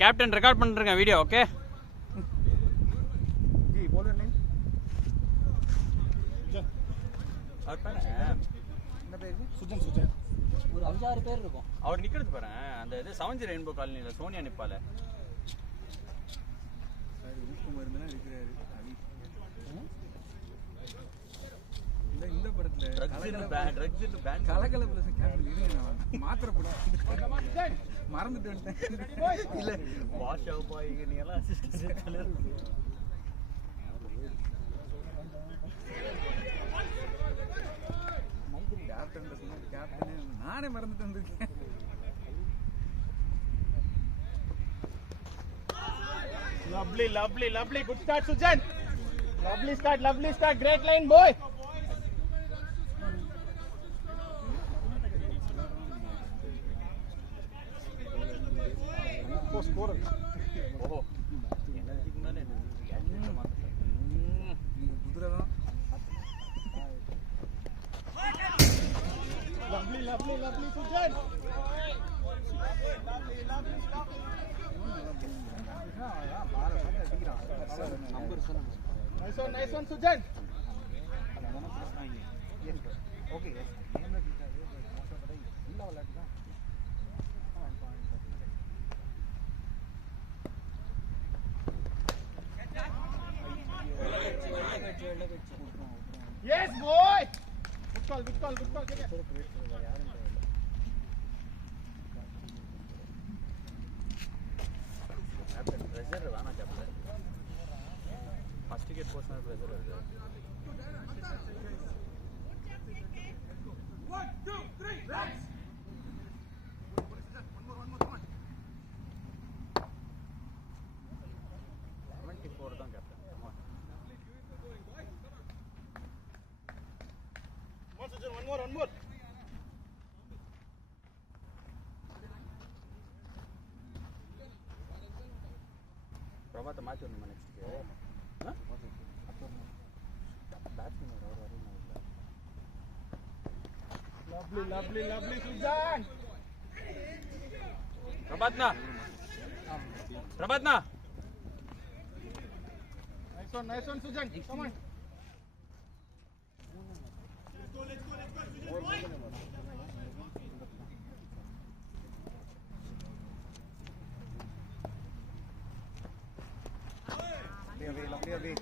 Captain record பண்ணிருங்க video. Okay जी bowler नहीं அவர் பேர் என்ன பேர் சுஜன் ஒரு 5-6 பேர் இருக்கும். அவர் நிக்கிறது பாரு. அந்த இது செவன்ஜி ரெயின்போ காலனியில் சோனியா நிப்பால மருந்துலாம் இருக்கிறாரு. இந்த படத்துல கலகலப்புல கேப்டன் இருங்க, நான் மாத்திரை போட்டு மறந்துட்டு வந்துட்டேன். இல்ல பாஷா பாய் நீ எல்லாம் கேப்டன் நானே மறந்துட்டு வந்திருக்கேன். Lovely. Good start, Sujan. Lovely start. Great line, boy. Scorer. ஓஹோ எனர்ஜிக்கு மேலே குதிரை தான். Lovely, Sujan. Nice one, Sujan. Okay Yes, boy. Good call. Captain pressure வேணாம் கேப்டன். ஃபர்ஸ்ட் விக்கெட் போச்சுனா ப்ரெஷர் வருது. 1, 2, 3, let's. 74 தான் கேப்டன். One more. பிரபாத்தை மாற்றி வரணுமா நெக்ஸ்ட்டுக்கு? பேட்ஸ்மேன் அவர் வரணும் இல்லை. Lovely, Sujan. பிரபாத்னா Nice one, Sujan. Come on. Lovely away.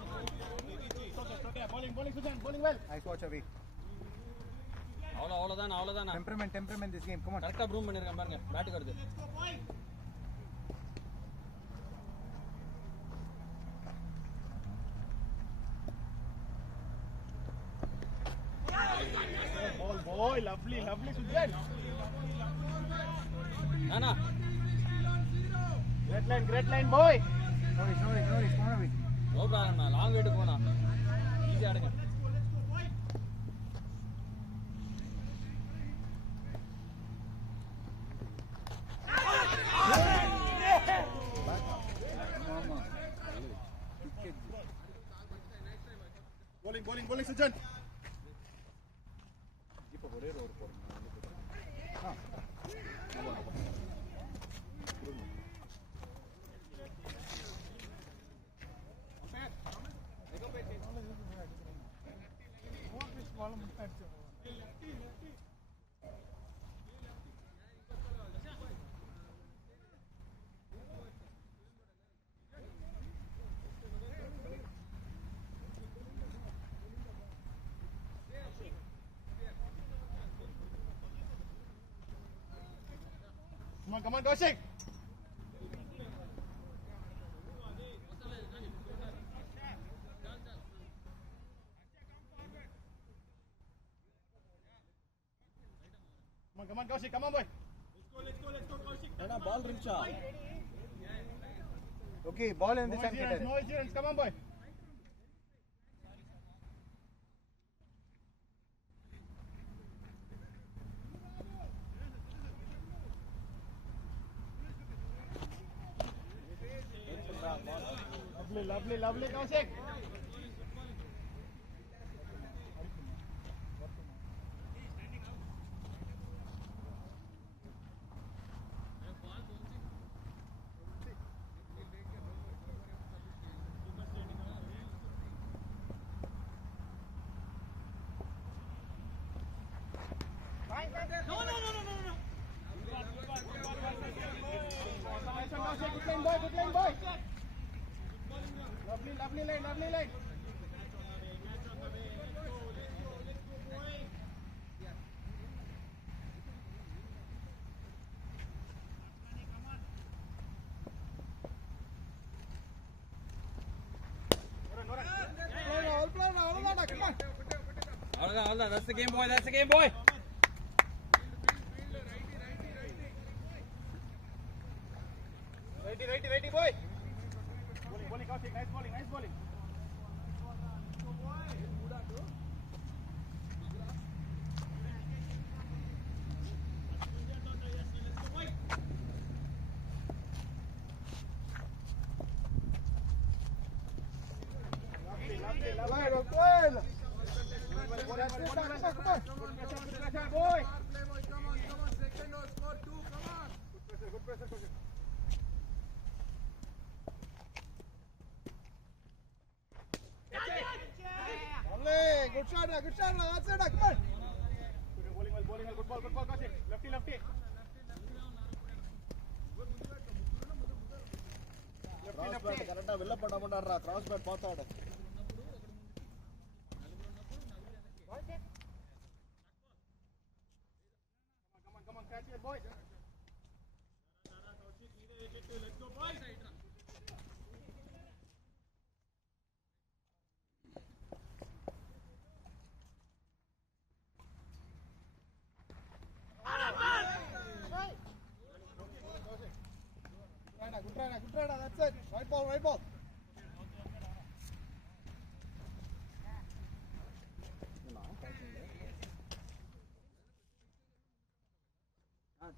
Bowling, Sujan. Bowling well. Nice watch away. அவ்வளோதானா Temperament this game. Come on. கரெக்டாக ப்ரூம் பண்ணியிருக்கேன் பாருங்க. பேட்டுக்கு வருது. Boy, lovely, Sujan. நானா Great line, boy. Norris. Come on away. No ப்ராப்ளம்ண்ணா. Long wait போனா ஈஸியாக ஆடுங்க. Bowling, Sujan. இப்போ ஒரே ஒரு போடுங்க. Come on, Kaushik. Come on, Kaushik. Come on, boy. Let's go, Kaushik. Ball richa. Okay, ball in this end. No incidents. Come on, boy. Lovely, Kaushik. line, boy. Good line, boy. Lovely line, lovely line. அவ்வளவுதான். That's the game, boy. That's the game, boy. Ready, boy. Bowling, Kaushik. Nice bowling. Boy. Good pressure. Good shot, that's it, come on. Bowling well, good ball, Kaushik. Lefty. Lefty. கரெக்டா வெல்ல பண்ண மாட்டாரா cross bat பார்த்தாடு Come on, catch it, boy. Let's go, boy. Good try, that's it. Right ball.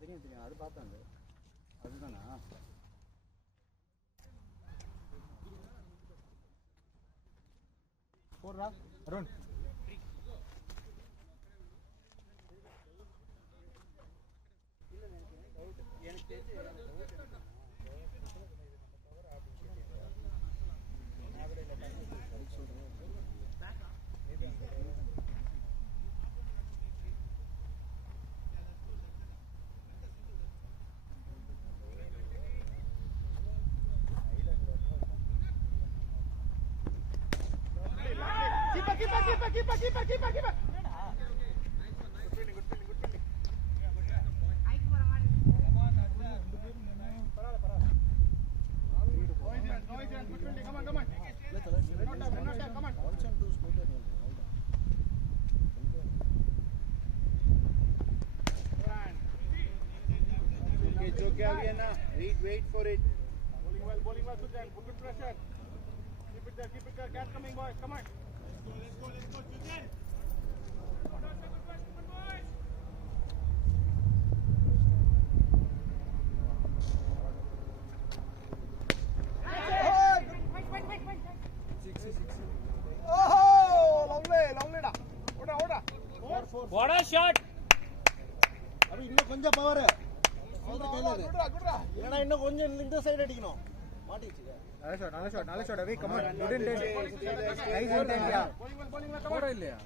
தெரியும் அது பார்த்தேன் அதுதானா போடுறா Arun Keep it. Wait for it. Bowling well, Sujan. Put good pressure. Keep it there. Catch coming, boys. Come on. Let's go, Sujan. What a shot! அபி இன்னும் கொஞ்சம் power ஏன்னா இன்னும் கொஞ்சம் இந்த சைடு அடிக்கணும் மாட்டிச்சு நல்ல shot Abhi come on good intent nice intent யா போற இல்லையா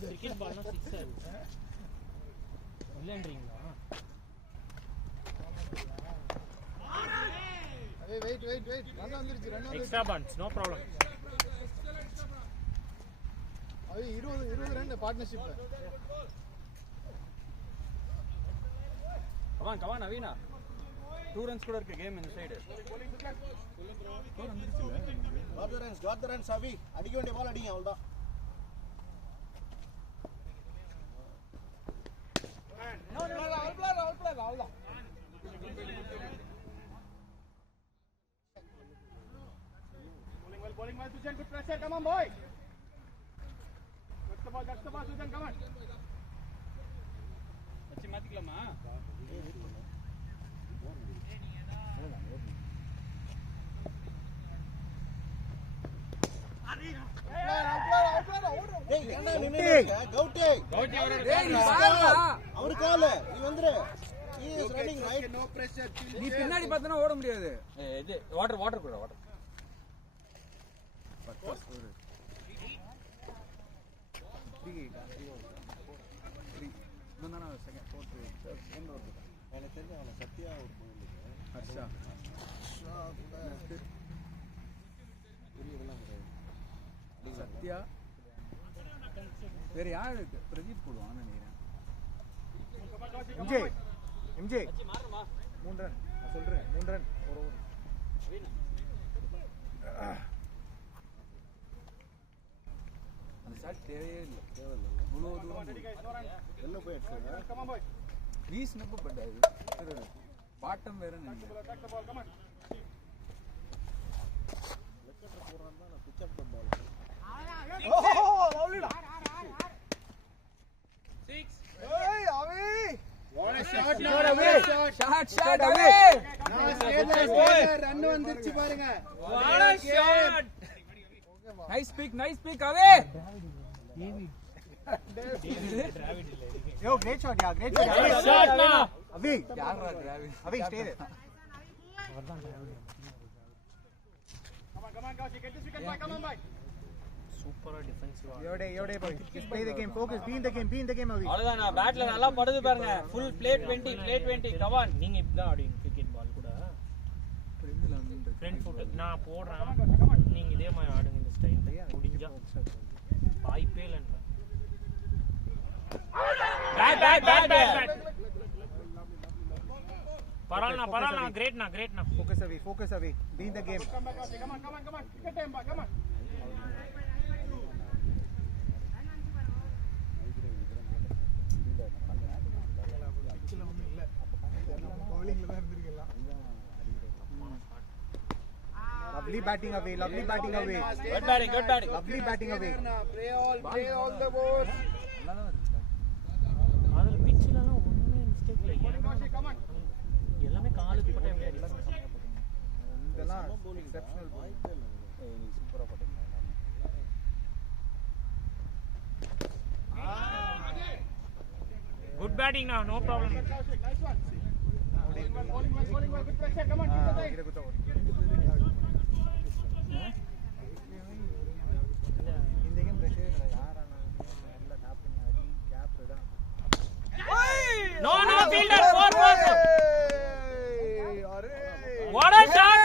கிரிக்கெட் பால்னா 6 இல்லன்றீங்களா வெயிட் ரன் வந்துருச்சு எக்ஸ்ட்ரா பாயிண்ட்ஸ் நோ ப்ராப்ளம் அது 20 ரன் பார்ட்னர்ஷிப் கமான் நவீனா 2 runs கூட இருக்கு கேம் இந்த side got the runs Abhi அடிக்க வேண்டிய பால் அடிங்க அவ்வளவுதான் அவ்வளவுதான் Bowling well, Sujan. Good pressure. Come on, boy. That's the ball, Sujan. Come on. வச்சு மாத்திக்கலாமா டேய் என்ன நின்னுங்க கவுட்டே டேய் நீ பாருடா அவர் கால் நீ வந்துரு he is running right No pressure. நீ பின்னாடி பார்த்தனா ஓட முடியாது இது வாட்டர் கூட வாட்டர் இவன் தானே செகண்ட் ஃபோர்த் செகண்ட் ஓவர் எனக்கு தெரிஞ்சு அவனை சத்யா ஒரு போயிருக்கு ஹர்ஷா பெரிய இதெல்லாம் கிடையாது சத்யா வேற யார் இருக்கு பிரதீப் போடுவான்னு நினைக்கிறேன் எம்ஜே எம்ஜே 3 ரன் நான் சொல்றேன் 3 ரன் ஒரு ஓவர் அந்த ஷாட் தேவையே இல்லை தேவையில்லை இவ்வளோ தூரம் வெளில போய் எடுத்துருங்க Come on, boys. வீசினப்போ பட் அது பாட்டம் வேற நினைக்கிறேன் Attack the ball. Come on. Left போறான் தான் நான் pitch up the ball What a shot! Shot away run வந்துருச்சு பாருங்க நைஸ் பிக் அவே யோ கிரேட் ஷாட் யா கிரேட் Shot na. அவி யாரா Dravid Avi stay there Come on, Kaushik. Get this wicket, boy. Come on, boy. Super defensive. your day boy just play the game focus be in the game அவி அவ்வளவுதான் பேட்ல நல்லா படுது பாருங்க full play 20 come on நீங்க இப்பதான் ஆடுவீங்க cricket ball கூட front food நான் போடுறேன் நீங்க இதே மாதிரி ஆடுங்க இந்த ஸ்டைல் முடிஞ்சா வாய்ப்பே இல்லைன்ற பேட் பரவாயில்ல கிரேட்னா focus away be in the game Come back, Kaushik. Come on. Cricket time, boy. Come on. lovely batting away good batting lovely batting away play all the balls நல்லா தான் இருக்கு அதுல பிட்ச்லலாம் ஒண்ணுமே மிஸ்டேக் இல்ல Kaushik, come on. எல்லாமே காலுக்கு போட்டா எப்படி அடிப்பாங்க இதெல்லாம் exceptional நீ சூப்பரா போட்டீங்க குட் பேட்டிங் நா no problem Kaushik, nice one. Bowling well. Good pressure. Come on, keep the time. இந்த கேம் பிரஷர் இல்ல யார் ஆனாலும் நல்ல டாப் பண்ணி அடி கேப் தான் no fielder 4 what a shot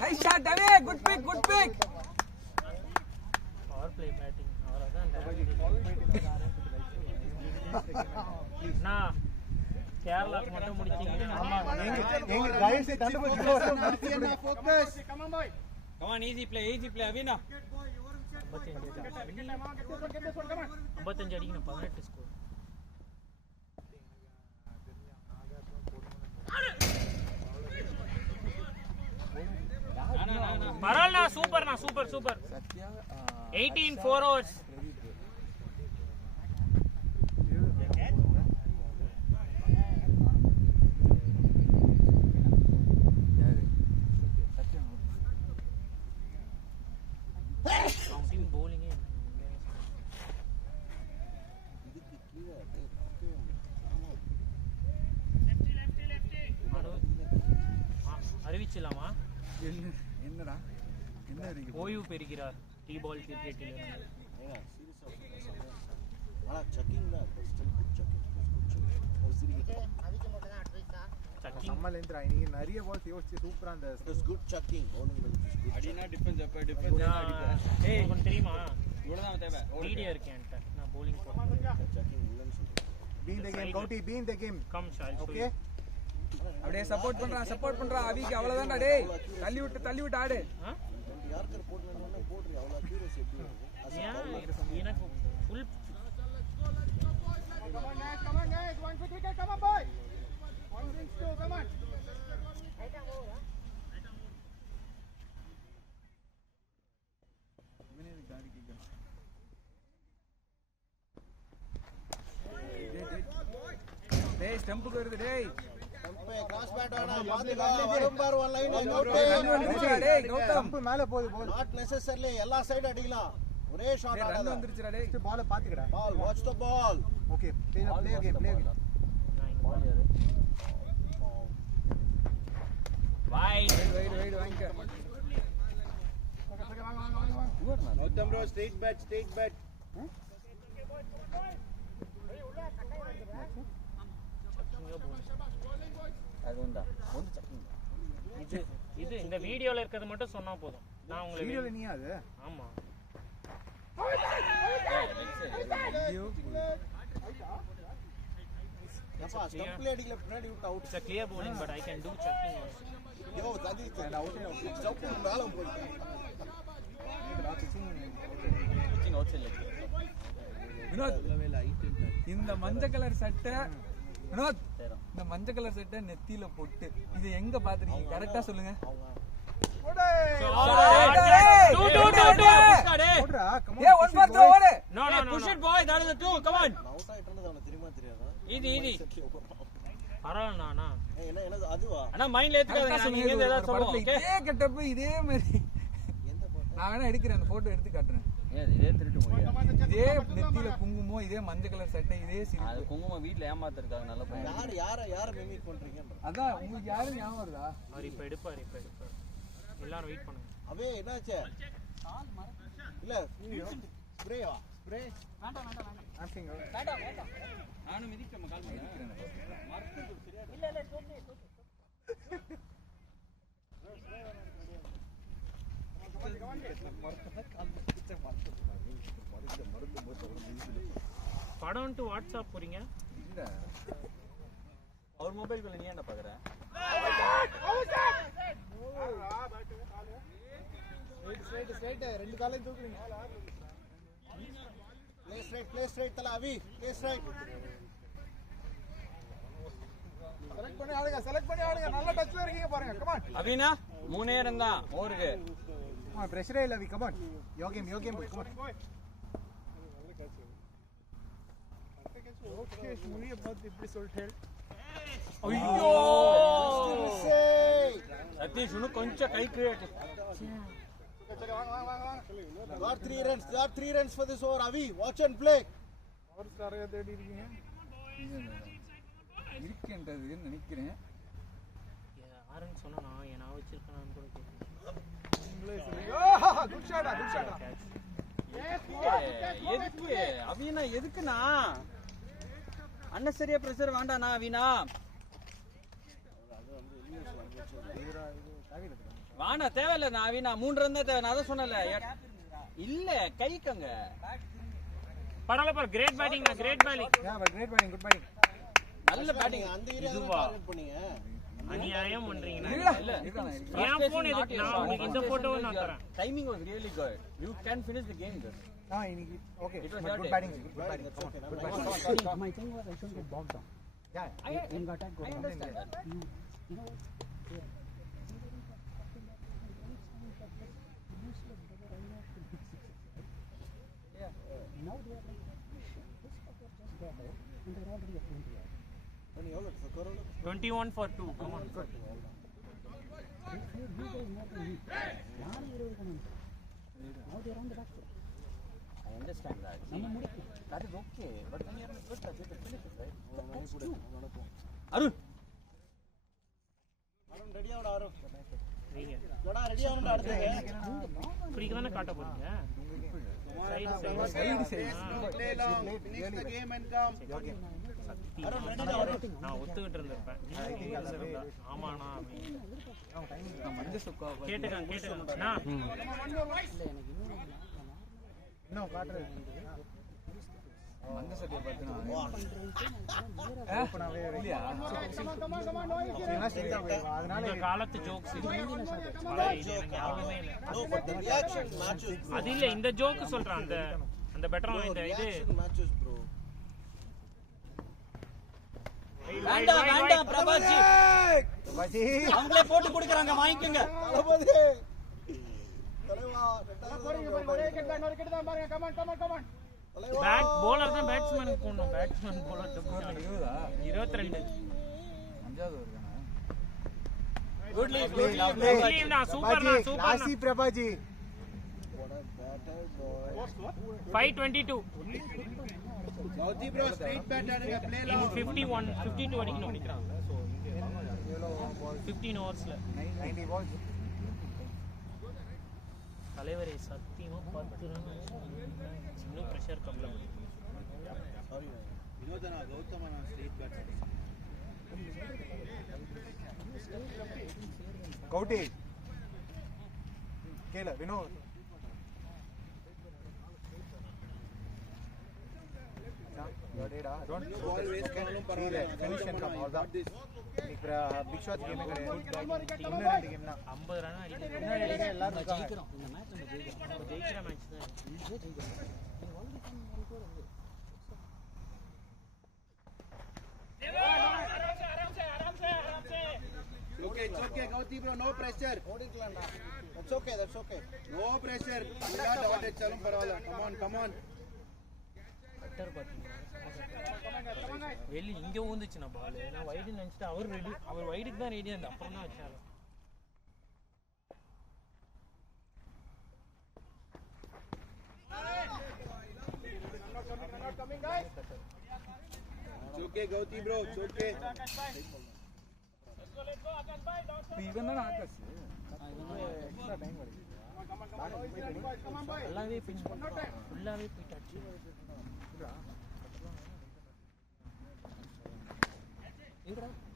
nice shot away good pick power play batting அவரதான் நான் கேரளாக்கு மட்டும் முடிச்சீங்க எங்க கைஸ் தண்டு போச்சு Focus. Come on, boy. come on easy play அவீனா 55 Get this one. Come on. 55 அடிக்கணும் 18 ஸ்கோர் பரவாயில்ல சூப்பர் சத்யா 18 4 overs யாரு சத்யா அவங்க டீம் bowling-ஏ இதுக்கு கீழ அறிவிச்சலாமா என்னடா என்ன இருக்கு ஓய்வு பெறுகிறார் டி பால் கிரிக்கெட்டில் ஏங்க சீரியஸா ஆனா செக்கிங் தான் ஸ்டில் குட் செக்கிங் சக்கிங் நம்மளேந்திரா நீ நிறைய பால்ஸ் யோசிச்சு சூப்பரா அந்த good checking bowling is good அடினா டிஃபென்ஸ் ஏய் உங்களுக்கு தெரியுமா இவ்வளவுதான் தேவை வீடியோ இருக்கு என்கிட்ட நான் bowling போடுறேன் செக்கிங் இல்லன்னு சொல்றேன் be in the game கௌட்டி be in the game come ஷால் ஓகே அப்படியே சப்போர்ட் பண்றான் அவிக்கு அவ்வளவுதான்டா டேய் தள்ளி விட்டு ஆடு யார்கர் போடுறதுனால போடுறீ அவ்வளவு அக்யூரசி எப்படி எனக்கு full Come on, guys. One quick wicket. Come on, boy. One rings two. Come on. டேய் ஸ்டம்புக்கு வருது டேய் கிராஸ் பேட் வேணா பாத்துடா வரும் பார் ஒன் லைன் டேய் கௌதம் மேல போகுது பால் நாட் நெசசரிலி எல்லா சைடு அடிக்கலாம் ஒரே ஷாட் ரன் ஆடாத வந்துருச்சுடா டேய் பால் பாத்துக்கடா ball watch the ball okay play again wide வாங்கிக்க Gautam bro straight bet அது உண்டா வந்து சக்கிங் இது இது இந்த வீடியோல இருக்கிறது மட்டும் சொன்னா போதும். நான் உங்களுக்கு வீடியோல நீ அது ஆமா. அப்பா ஸ்டெப்ல அடிக்கல பின்னாடி விட்டு out. It's a clear bowling, but I can do chucking also. Yo தடி ஸ்டெப் மேல போயிட்டேன். Pitching outside leg. Vinod இந்த மஞ்சள் கலர் சட்டை வினோத் சேரம் இந்த மஞ்சள் கலர் சட்டை நெத்தியில போட்டு இது எங்க பாத்துறீங்க கரெக்டா சொல்லுங்க. போடுறா கம் ஏ ஒன் பார் த்ரோ ஓடு. No, no, no. Push it, boy. That is the two. Come on. Out ஆயிட்டு இருந்தது அவனுக்கு தெரியுமா தெரியாதா? இது பரவாயில்ல அண்ணா. என்ன என்னது அதுவா? அண்ணா மைண்ட்ல கரெக்டா ஏத்துக்காதீங்க. சொல்லுங்க. நீங்க ஒரு ஏதாவது சொல்லுங்க. படத்துல இதே கெட்டப் இதே மாதிரி எந்த போட்டோ? நான் வேணா எடுக்கிறேன் அந்த போட்டோ எடுத்து காட்டுறேன். ஏன் இதே திருட்டு முடியா இதே நெத்தியில குங்குமம் இதே மஞ்சள் கலர் சட்டை இதே அது சிரிப்பு. குங்குமம் வீட்ல ஏமாத்திருக்காங்க நல்ல பையன் யார மிமிக் பண்றீங்கன்ற. அதான் உங்களுக்கு யாரும் ஞாபகம் வருதா? அவர் இப்ப எடுப்பாரு. எல்லாரும் வெயிட் பண்ணுங்க. அவே என்னாச்சு? இல்ல ஸ்ப்ரேவா? ஸ்ப்ரே? ஆம்சிங் நானும் மிதிக்க நம்ம கால் பண்ணேன் படம்ட்டு வாட்ஸ்அப் போறீங்க? இல்ல அவர் மொபைல்குள்ள நீ என்ன பாக்குற ஸ்ட்ரைட் ரெண்டு காலையும் தூக்குறீங்க. ப்ளே ஸ்ட்ரைட் தல அவி ப்ளே ஸ்ட்ரைட். செலக்ட் பண்ணி ஆடுங்க நல்ல டச்ல இருக்கீங்க பாருங்க. Come on. அபினா 3 நேரம் தான் ஓருக்கு பிரஷரே இல்ல we come on. Yo game come on. Okay முடிய பார்த்து இப்படி சொல்லிட்டேன். ஐயோ சதீஷ் இன்னும் கொஞ்சம் கை create got 3 runs for this over. Avi watch and play. ஒரு ஸ்டாரே தேடி இருக்கீங்க. இருக்குன்றது நினைக்கிறேன். யாருன்னு சொன்னா நான் வச்சிருக்கேன்னு கூட கேட்குறேன். Good shot. எதுக்கு அவினா எதுக்குண்ணா அன்னசரியா பிரஷர் வேண்டாண்ணா அவினா வாண்ணா தேவையில்லைண்ணா அவினா 3 ரன் தான் தேவை. நான் அதான் சொன்னல இல்ல கைக்கங்க பரவாயில்ல great batting. Yeah but great batting good batting. நல்ல பேட்டிங் அந்த ஏரியால டார்கெட் பண்ணீங்க. அநியாயம் பண்றீங்க. இல்ல என் போன் எதுக்கு? நான் உங்களுக்கு இந்த போட்டோவை நான் தரேன். Timing was really good. You can finish the game good. இன்னைக்கு okay It was good your batting day. Good batting. My thing was I shouldn't get bogged down. Yeah. When got attacked, I understand that. you know, Yeah. now they are like, this fucker just got out and they're already at 20 yards. நீ எவ்வளவு score எவ்வளவு? 21 for 2. Come on. They played you guys more than me. Now they're on the back foot. I understand that. That is okay. But when you are in the first touch, you have to finish it, right? That's true. Arun! Arun ready ஆவடா அருண். நீங்க ஜடா ready ஆவணும்டா அடுத்து. இப்படிக்கு தானே காட்ட போறீங்க? Side Play long. Finish the game and come. Arun ரெடிடா அருண். நான் ஒத்துக்கிட்டு இருந்திருப்பேன். ஆமாண்ணா மஞ்சள் சொக்கா கேட்டுக்கண்ணா. இன்னும் காட்டுறது மஞ்சள் சட்டையை பார்த்தா இல்லையா அதனால இந்த காலத்து ஜோக்ஸ் இது எனக்கு ஞாபகமே இல்லை. No, but the reaction matches. அது இல்ல இந்த ஜோக் சொல்றேன். அந்த பெட்டர் இந்த இது Reaction matches bro. வேண்டாம் பிரபாஜி பாஜி அவங்களே போட்டு கொடுக்கறாங்க வாங்கிக்கங்க தலபதி தலைவா தலைவா பேட் bowler தான் பேட்ஸ்மேன் போடணும். பேட்ஸ்மேன் bowler 22 அஞ்சாவது வருதானே குட் லீவ் சூப்பர்ண்ணா. லாசி Prabhaji what a batter boy. 522 Gauji bro straight bat ஆடுங்க play in 51 52 அடிக்கணும் நினைக்கிறாங்க. சோ இங்க 15 ஓவர்ஸ்ல 90 balls. தலைவரே சத்தியமா 10 ரன் இன்னும் பிரஷர் கம்மியா Sorry. Vinodana Gautamana straight batsman. Gauti. Kela, Vinod. Don't ball waste பண்ணாலும் பரவாயில்லை. finish and come all that. இப்ப பிக் ஷாட் கேம் கிடையாது. இன்னும் 2 கேம் தான். 50 ரன் அடிக்க முன்னாடி அடிக்க எல்லாரும் இருக்காங்க. ஜெயிக்கிறோம் இந்த மேட்ச் நம்ம ஜெயிக்கிறோம் ஜெயிக்கிற மேட்ச் தான் இதுவே ஜெயிக்கிறோம் It's okay, Gauti bro, no pressure. That's okay, that's okay. No pressure. Illa dot chalum parvala. Come on. Cutter பாத்தீங்க வெளி இங்க ஊந்துச்சுனா பால் நான் வைடு நினைச்சிட்டு அவர் வைடுக்கு தான் ரெடியா இருந்தா அப்புறம் தான் வச்சாரு It's okay, Gauti bro, it's okay. இவன் தான் ஆகாஷ் எக்ஸ்ட்ரா டைம் வருது. ஃபுல்லாவே பிஞ்ச் ஃபுல்லாவே போயிட்டாச்சு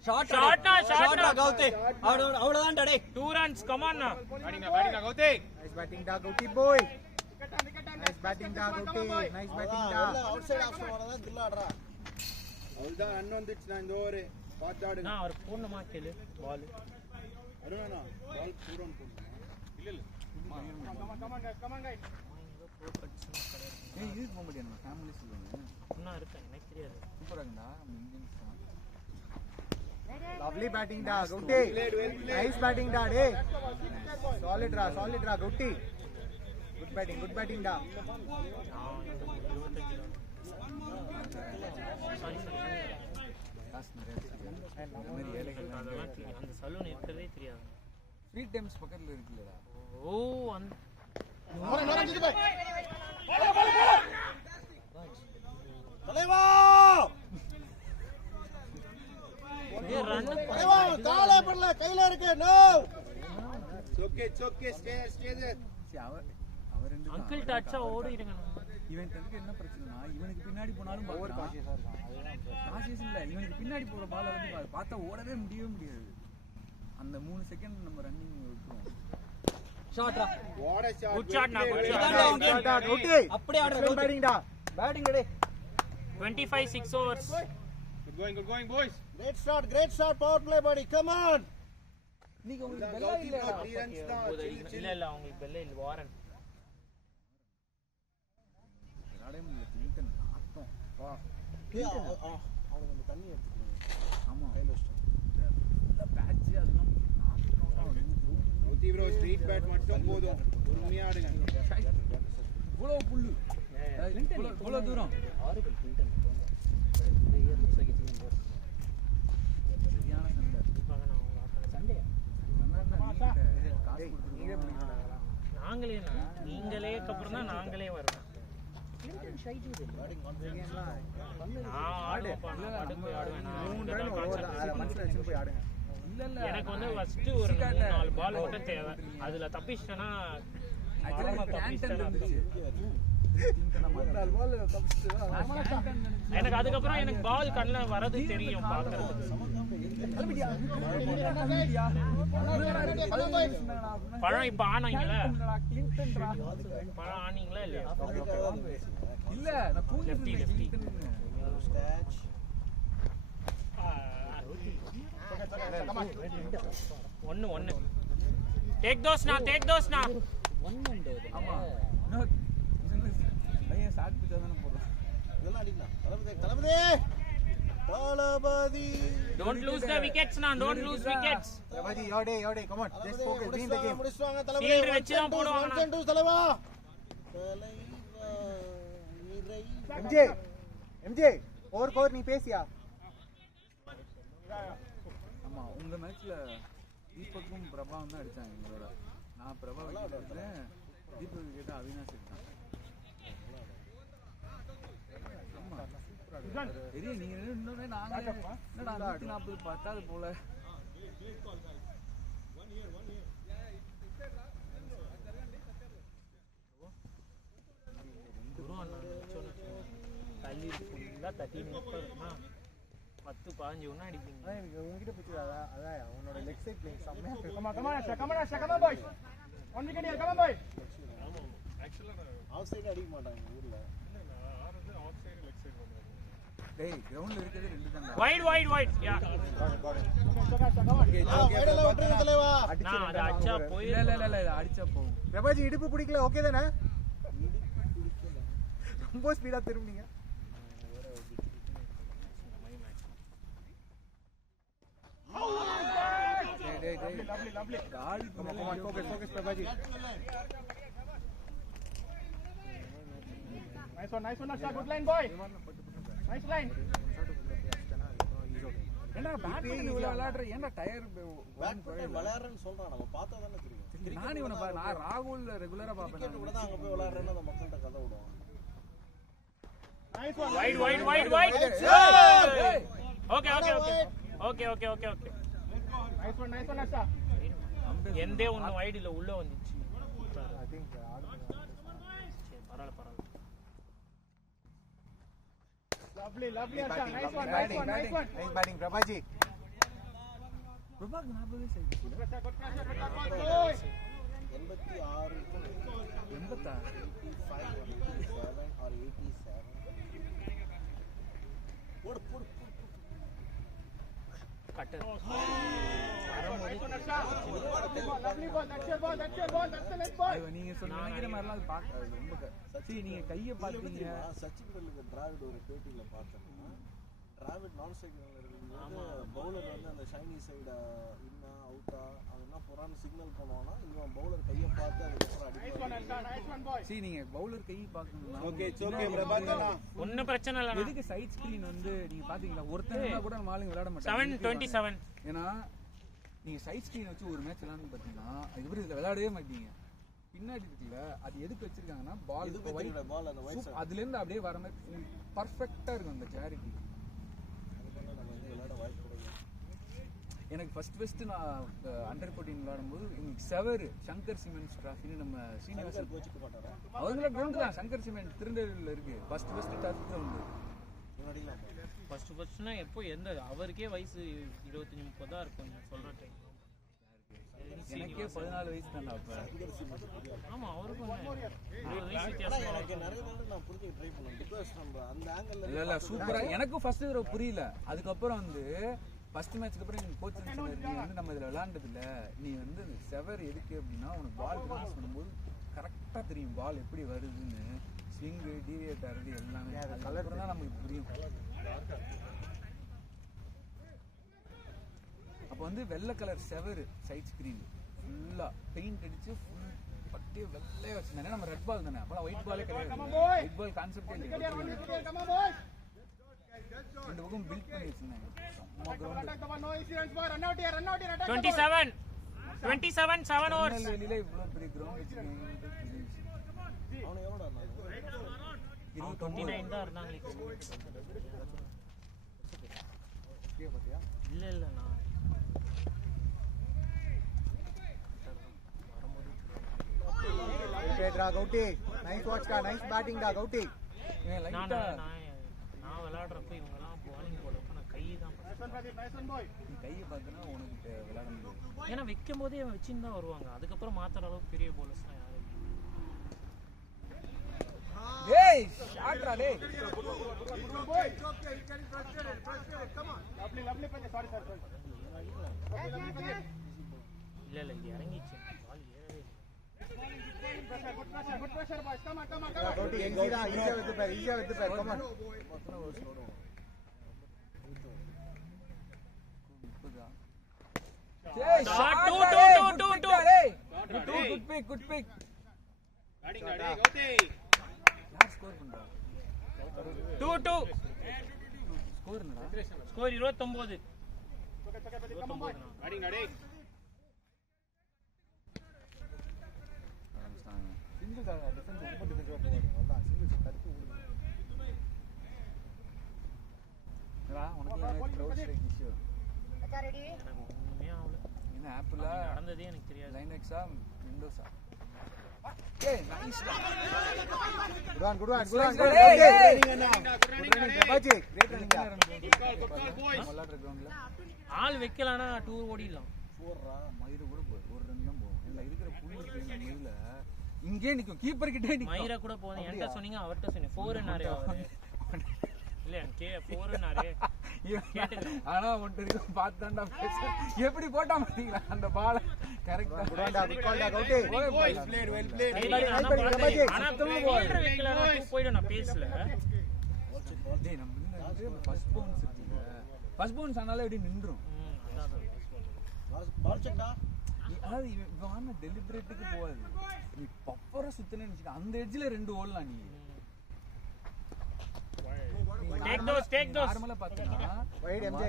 ஷாட்னா கௌதே அவ்வளவுதான் டேய் 2 runs come on now batting கௌதி. Nice batting da Gauti boy. Nice batting da Gauti. Nice batting da. Outside option வரதா கில்ல ஆடுறா. அவ்வளவுதான் ரன் வந்துச்சு நான் இந்த ஓவர் பாத்து ஆடுங்க. நான் அவர் போடணுமா கேளு பால் அருணா பால் பூரம் போடு. இல்ல Come on guys. ஏய் இது போக முடியாது நம்ம ஃபேமிலி சொல்லுவாங்க. இன்னும் இருக்கா எனக்கு தெரியாது சூப்பரா இருக்குடா நம்ம இந்தியன்ஸ் தான். Lovely batting da Gauti. Nice batting da dey. Solid da Gauti. Good batting da. காசு நிறைய வச்சிருக்காரு. இந்த மாதிரி ஏழைகள் அதெல்லாம் தெரியும் அந்த சலூன் இருக்கிறதே தெரியாது ஃப்ரீ டைம்ஸ் பக்கத்துல இருக்குல்லடா. ஓ அந்த தலைவா ரன் தலைவா காலே பண்ணல கையில இருக்கு no it's okay stay there சரி அவர் ரெண்டு தான். அங்கிள் டச்சா ஓடிடுங்க இவனுக்கு அதுக்கு என்ன பிரச்சனைனா இவனுக்கு பின்னாடி போனாலும் ஓவர் காஷியஸா இருக்கான். காசியஸ் இல்ல இவனுக்கு பின்னாடி போற பால் வந்து பார்த்தா ஓடவே முடியாது. அந்த 3 செகண்ட் நம்ம ரன்னிங் விட்டுருவோம். ஷாட்ரா what a shot Good shot, na, good shot. Batting da Gauti. அப்படியே ஆடுற Excellent batting da. பேட்டிங் டேய் 25 6 overs Good going boys. great shot power play buddy come on நீங்க உங்களுக்கு Gauti பெல்லா இல்ல. bro 3 runs தான் இல்ல அவங்களுக்கு பெல்ல இல்ல வாரன் விளையாடவே கிளின்டன் ஆட்டம். அவங்க தண்ணி எடுத்துக்கணும் ஆமா. கையில வச்சிட்டோம் நல்ல பேட்ச் அதெல்லாம் Gauti bro straight bat மட்டும் போதும் பொறுமையா ஆடுங்க இவ்வளோ புல்லு. இவ்வளோ தூரம். ஹாரிபிள் கிளின்டன் இந்த year looks like it's in சரியான சண்டை. சண்டே காசு கொடுத்துருக்கோம். நீங்களே அப்புறம் தான் நாங்களே வருவோம் கிளின்டன் ஷை டு தி நான் ஆடுவேன் நான் பாட்டுக்கு ஆடுவேன் நான் 3 ரன் ஓவர் தான். அத மனசுல வச்சு போய் ஆடுங்க. இல்ல எனக்கு வந்து ஃபர்ஸ்ட் ஒரு 3-4 பால் மட்டும் தேவை அதுல தப்பிச்சிட்டேனா எனக்கு அதுக்கப்புறம் எனக்கு பால் கண்ணில் வரது தெரியும் பாக்குறது பழம் இப்ப ஆனாங்களா பழம் ஆனீங்களா இல்லையா இல்ல நான் லெஃப்டி லெஃப்டி ஒன்னு டேக் தோஸ் நான் ஆமா பையன் ஸ்டார்ட் பிச்சா தானே போடுறான் இதெல்லாம் அடிக்கலாம் தளபதி don't lose the wickets now don't lose wickets Thalapathy your day come on just focus win the game முடிச்சுவாங்க Thalapathy Fielder வச்சு தான் போடுவாங்க 1 2 தலைவா MJ ஓவர் நீ பேசியா ஆமா உங்க மேட்ச்ல தீபக்கும் பிரபாவும் தான் அடிச்சாங்க எங்களோட நான் பிரபா விக்கெட் தீபக் விக்கெட் அவினாஷ் எடுத்தான் தெரியும் நீங்க இன்னொரு நாங்க என்னடா 140 பத்தாது போல குரு அண்ணா தள்ளி ஃபுல்லாக தட்டி நிற்பாருமா 10-15 ஒன்றா அடிப்பீங்க. அதான் எனக்கு உங்ககிட்ட பிடிச்சது அதான் உன்னோட லெக் சைட் பிளேயிங் செம்மையா இருக்கு. Come on, come on, Asha, come on, Asha, come on, boys. One wicket here, come on, boys. Off side அடிக்க மாட்டாங்க ஊர்ல. டேய் கிரவுண்ட்ல இருக்கிறது 2 தான்டா. வைட் யா வைடல விட்டுருங்க தலைவா. நான் அதை அடிச்சா போய் இல்ல இது அடிச்சா போகும். பிரபாஜி இடுப்பு பிடிக்கல ஓகே தானே? ரொம்ப ஸ்பீடா திரும்பினீங்க. டேய் Lovely. Call Come on, focus Prabhaji. Nice one, Asha, good line, boy. Nice line. என்ன பேட்மிண்டன் இவ்வளவு விளையாடுற ஏன்டா டயர் பேட்மிண்டன் விளையாடுறேன்னு சொல்றான். நம்ம பார்த்தா தானே தெரியும். நான் இவனை நான் ராகுல் ரெகுலரா பாப்பேன். கிரிக்கெட் கூட தான் அங்க போய் விளையாடுறேன்னு அந்த மக்கள்கிட்ட கதை விடுவான். Nice one. Wide okay Nice one, Asha. எந்தே ஒன்று வைட் இல்லை உள்ள வந்துச்சு. I think பரவாயில்ல Lovely, Asha. Nice one. Nice batting Prabhaji. பிரபாக் 40 வயசு ஆயிடுச்சு. Good pressure, boys. 86 எண்பத்தா 85 or 87 or 87. போடு கட்டு Nice one, Asha. Lovely ball. That's your ball. That's the net ball. ஐயோ நீங்க நினைக்கிற மாதிரிலாம் அது பார்க்க ரொம்ப சரி நீங்க கையை பார்த்தீங்க. சச்சின் டெண்டுல்கர் டிராவிட் ஒரு பேட்டியில பார்த்தோம்னா டிராவிட் நான் ஸ்ட்ரைக்கர்ல இருக்கும்போது பவுலர் வந்து அந்த ஷைனி சைடு இன்னா அவுட்டா அவன் என்ன போறான்னு சிக்னல் பண்ணுவானா இவன் பவுலர் கையை பார்த்து அதுக்கப்புறம் Nice one, Asha. Nice one, boy. சரி நீங்க பவுலர் கை பார்க்கணும். ஓகே இட்ஸ் ஓகே பிரபாகரனா ஒன்றும் பிரச்சனை இல்லை. எதுக்கு சைட் ஸ்கிரீன் வந்து நீங்க பாத்தீங்களா ஒருத்தங்க கூட நம்ம ஆளுங்க விளையாட மாட்டாங்க. 7:27 ஏன்னா நீங்க சைட் ஸ்கிரீன் வச்சு ஒரு மேட்ச் விளையாடுன்னு பாத்தீங்கன்னா இதுவரை இதுல விளையாடவே மாட்டீங்க. பின்னாடி இருக்குல்ல அது எதுக்கு வச்சிருக்காங்கன்னா பால் இதுக்கு பால் அந்த ஒயிட் அதுல இருந்து அப்படியே வர மாதிரி பர்ஃபெக்ட்டா இருக்கும் அந்த கிளாரிட்டி. நம்ம வந்து விளையாட வாய்ப்பு கிடைக்கும். எனக்கு ஃபர்ஸ்ட் நான் அண்டர் 14 விளையாடும்போது எனக்கு செவர் சங்கர் சிமெண்ட்ஸ் டிராஃபின்னு நம்ம சீனிவாசன் கோச்சிக்க மாட்டாரா அவங்கள கிரவுண்ட் தான் சங்கர் சிமெண்ட் திருநெல்வேலியில் இருக்கு ஃபர்ஸ்ட் டர்ஃப் கிரவுண்டு. முன்னாடிலாம் ஃபர்ஸ்ட்னா எப்போ எந்த அவருக்கே வயசு 25-30 தான் இருக்கும் நீங்க சொல்ற டைம். எனக்கே 14 வயசு தான்டா அப்ப. ஆமா அவருக்கும் 20 வயசு ஆனா வித்தியாசம். எனக்கு நிறைய தடவை நான் புரிஞ்சுக்க ட்ரை பண்ணேன் பிகாஸ் நம்ம அந்த ஆங்கிள் இல்ல சூப்பரா எனக்கும் ஃபர்ஸ்ட் தடவை புரியல. அதுக்கப்புறம் வந்து ஃபர்ஸ்ட் மேட்ச்க்கு அப்புறம் எங்க கோச் சொன்னாரு நீ வந்து நம்ம இதுல விளையாண்டது இல்ல நீ வந்து செவர் எதுக்கு அப்படின்னா உனக்கு பால் கிராஸ் பண்ணும்போது கரெக்டா தெரியும் பால் எப்படி வருதுன்னு ஸ்விங் டீவியேட் ஆகிறது எல்லாமே கலர் தான் நமக்கு புரியும். அப்போ வந்து வெள்ளை கலர் செவர் சைட் ஸ்கிரீன் ஃபுல்லா பெயிண்ட் அடிச்சு ஃபுல் பட்டியே வெள்ளையா வச்சிருந்தாங்க. நம்ம ரெட் பால் தானே அப்போ ஒயிட் பாலே கிடையாது. ஒயிட் பால் கான்செப்டே இல்லை. Come on, boys. ரெண்டு பக்கம் பில்ட் பண்ணி வச்சிருந்தாங்க. செம்ம ground. Attack the ball. No easy runs, boy. Run out here. Attack the ball. 27 7 overs. திருநெல்வேலியில இவ்வளோ பெரிய கிரவுண்ட் வச்சிருக்காங்க. அவனை எவ்வளோ அவன் 29 தான் இருந்தாங்க. இல்ல நான் Gauti. Nice watch ka. Nice batting da Gauti. நான் விளையாடுறப்ப இவங்கெல்லாம் bowling போடுறப்ப நான் கை தான் Nice one, boy. நீ கையை பார்த்தனா உனக்கு விளையாட முடியாது. ஏன்னா வைக்கும் போதே அவன் வச்சுன்னு தான் வருவாங்க. அதுக்கப்புறம் மாத்துற அளவுக்கு பெரிய bowlersலாம் யாரும் இல்லை. டேய் ஷாட்ரா டேய். Boy. Lovely play. Sorry. இல்ல இது இறங்கிச்சு. பால் ஏறவே இல்லை. Good pressure, boys. Come on. Gauti, easy da. Easy with the pair. Come on. டேய் Shot, ஷாட் two. டேய். Good pick. பேட்டிங் டா டேய் கௌதி யார் ஸ்கோர் பண்றா? 2-2 ஸ்கோர் என்னடா? Score 29. Come on, boy. Batting டா டேய் Single da defense ரொம்ப டிஃபென்சிவா போவாங்க. அதான் சிங்கிள்ஸ் தடுத்து ஓடுது. என்னடா உனக்கு என்ன க்ரௌட் ஸ்ட்ரைக் இஷ்யூ? எனக்கு ஒண்ணுமே ஆகல. என்ன ஆப்பிளா நடந்ததே எனக்கு தெரியாது. லைன் எக்ஸா விண்டோஸா? ஏய் nice Good one, good one, good one. Good Good running, running. hey, Good running, Babaji. Great running. விளையாடுற கிரவுண்ட்ல ஆள் வைக்கலாம்னா டூர் ஓடிடலாம். மயிறு கூட போகும் ஒரு ரன் தான் போகும். இல்ல இருக்கிற புல்லு மயில இங்கே நிக்கும் கீப்பர் கிட்டே நிக்கும். மயிரா கூட போகுது. என்கிட்ட சொன்னீங்க அவர்கிட்ட சொன்னீங்க 4 அவரு. இல்ல எனக்கு 4 ஆனா ஒன்று பார்த்தாண்டா எப்படி போட்டா பாத்தீங்களா அந்த பால கரெக்டா Good one, good call, Gauti. Well played, well played. ஆனா ஃபீல்டர் வைக்கலனா போய்டும் நான் பேசல. டேய் நம்ம வந்து ஃபர்ஸ்ட் பவுன்ஸ் இருக்குங்க. ஃபர்ஸ்ட் பவுன்ஸ் ஆனாலே அப்படியே நின்றும். பால் செக்கா அதாவது இவன் டெலிபரேட்டுக்கு போகாது. நீ பப்பர சுத்தனே நினைச்சுக்க அந்த எட்ஜ்ல 2 ஓடலாம் நீ. Take those. நார்மலா பார்த்தா Wide MJ.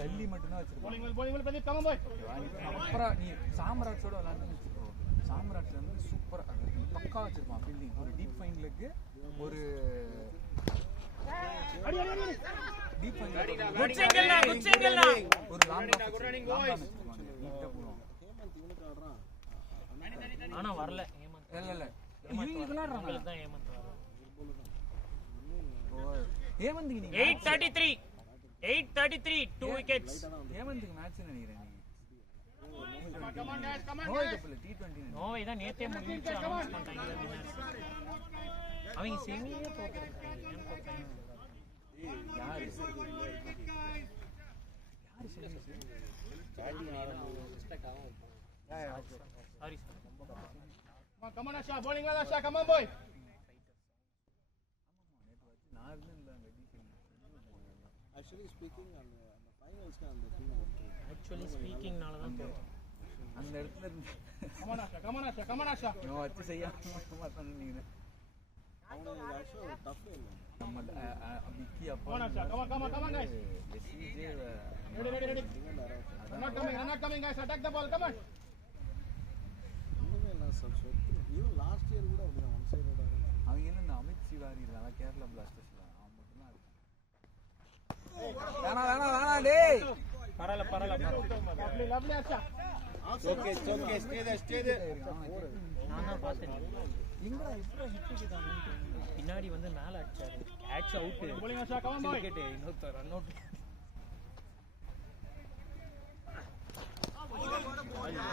கல்லி மட்டும் தான் வச்சிருப்பான். Bowling well, Pradeep, come on boy. அப்புறம் நீ சாம்ராட்ஸோட விளையாண்டு வச்சுக்கோ. சாம்ராட்ஸ் வந்து சூப்பரா பக்கா வச்சிருப்பான் ஃபீல்டிங். ஒரு டீப் ஃபைன்லுக்கு ஒரு டீப் ஃபைன் குட் சிங்கிள்னா ஒரு லாங் வச்சிருப்பான். நீட்டா போடுவான். ஆனா வரல ஹேமந்த். இல்ல இவங்க விளையாடுறாங்க. உங்களுக்கு தான் ஹேமந்த் வரல. ஹேமந்த் நீ 833 2 wickets. ஹேமந்த்க்கு மேட்ச் நினைக்கிறேன் நீ. Come on guys, come on நோய் guys. கப்பல T20 நோவை தான் நேத்தே முடிச்சு அனௌன்ஸ் பண்ணிட்டாங்க வின்னர்ஸ். அவங்க செமியே தோத்துட்டாங்க. ஏன் தோத்தாங்க? யாரு sorry Come on Asha, bowling well Asha, come on boy. நான் இருந்தேன்ல அங்க டீசல். Actually speaking அந்த ஃபைனல்ஸ்க்கு அந்த டீம் ஓகே. ஆக்சுவலி ஸ்பீக்கிங்னால தான் தோத்தோம். அந்த இடத்துல இருந்து Come on Asha, come on Asha, come on Asha. நான் வச்சு செய்யாம மாட்டானு நீங்க. அவங்களுக்கு ஆக்சுவலி ஒரு டஃப் இல்ல. நம்ம விக்கி அப்பா Come on Asha, come on guys. SJ Ready. Run not coming guys, attack the ball, come on. இன்னுமே நான் ஈவன் லாஸ்ட் இயர் கூட அப்படியே ஒன் சைடோட அவங்க என்ன இந்த அமித் சிவாரி இல்ல கேரளா பிளாஸ்டர்ஸ்ல அவன் மட்டும் தான் இருக்கான். வேணா டேய் பரவாயில்ல Lovely Asha. Okay stay there நான் தான் பார்த்தேன். எங்கடா இப்படி ஹிட் கிட்டாங்க. பின்னாடி வந்து மேல அடிச்சாரு. Catch out. Bowling Asha, come on boy. Wicket இன்னொரு ரன் அவுட்.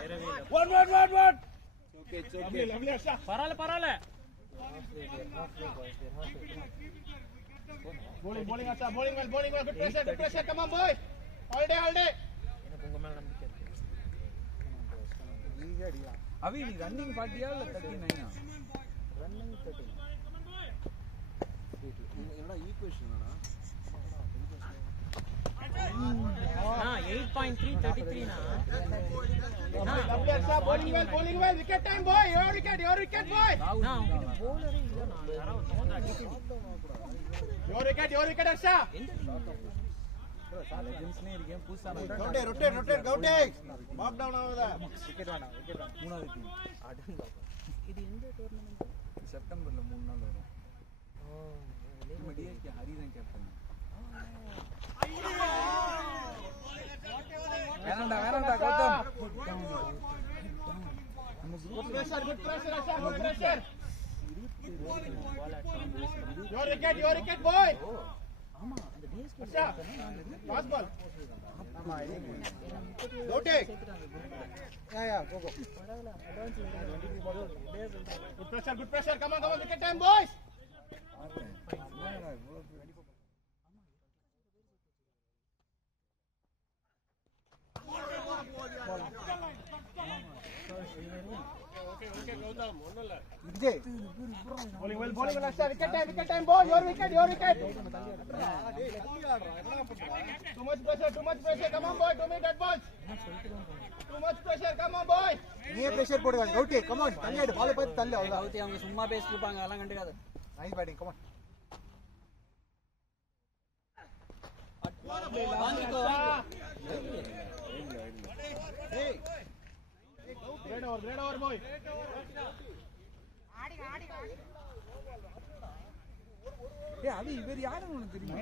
வேறவே இல்ல. What? Okay. Lovely Asha. பரவாயில்ல Bowling Asha, bowling well, good pressure, come on boy. All day. எனக்கு உங்க மேல நம்பிக்கை இருக்கு. Easy அடிக்கலாம். அவி நீ ரன்னிங் 40 இல்ல 39 Running 30. என்னடா ஈக்குவேஷன் என்னடா 8.3 33 னா. Lovely Asha, bowling well, wicket time boy, your wicket boy. நான் உங்களுக்கு bowler இல்ல நான் யாராவது வந்து அடிக்கணும். Your wicket Asha. லெஜெண்ட்ஸ்னே இருக்கேன் புதுசா ரொட்டேட் கவுட்டே மார்க் டவுன் ஆகுதா Wicket வேணாம். மூணாவது டீம் இது எந்த டோர்னமென்ட்? செப்டம்பர்ல 3 நாள் வரும். நம்ம டிஎஸ்கே ஹரி தான் கேப்டன். வேணாண்டா Gautham. Good pressure Asha, good pressure. Your wicket boy. ஆமா அந்த டிஎஸ்கே Asha, pass ball. ஆமா இது. கவுட்டே Yeah, go. Good pressure, come on, wicket time boys. Vijay. Bowling well Asha, wicket time boy, your wicket. Too much pressure, come on boy, 2 minute balls. Too much pressure, come on boy. நீயே pressure போடுவாங்க. Gauti come on தள்ளிடு ball பார்த்து தள்ளு அவ்வளவுதான். கவுத்தி அவங்க சும்மா பேசிட்டு இருப்பாங்க அதெல்லாம் கண்டுக்காத. Nice batting come on. வாங்கிக்கோ. Hey. Great over boy. ஏய் அவி இவர் யாருன்னு உனக்கு தெரியுமா?